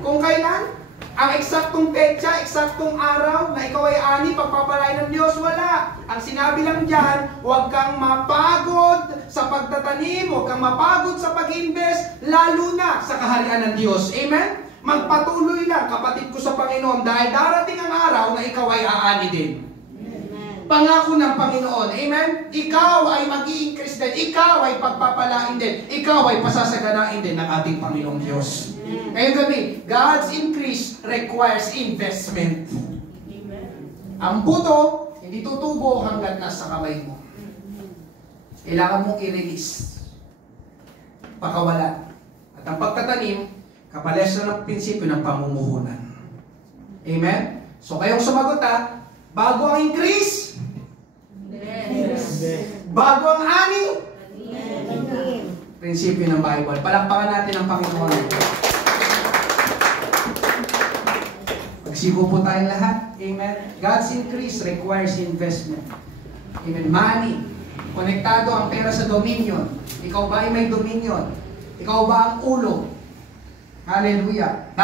Kung kailan? Ang eksaktong petsa, eksaktong araw na ikaw ay ani, pagpapalain ng Diyos, wala. Ang sinabi lang dyan, huwag kang mapagod sa pagtatanim, huwag kang mapagod sa pag-invest, lalo na sa kaharian ng Diyos. Amen? Magpatuloy lang, kapatid ko sa Panginoon, dahil darating ang araw na ikaw ay aani din. Pangako ng Panginoon. Amen? Ikaw ay mag-i-increase din. Ikaw ay pagpapalain din. Ikaw ay pasasaganain din ng ating Panginoong Diyos. Ngayon gabi, God's increase requires investment. Ang buto, hindi tutubo hanggat nasa kamay mo. Kailangan mong i-release. Pakawala. At ang pagtatanim, kapares na ng prinsipyo ng pamumuhunan. Amen? So kayong sumagot bago ang increase, bago ang ani, prinsipyo ng Bible. Palakpakan natin ang Panginoon. Magsigo po tayong lahat. Amen. God's increase requires investment. Amen. Money. Konektado ang pera sa dominion. Ikaw ba ay may dominion? Ikaw ba ang ulo? Hallelujah.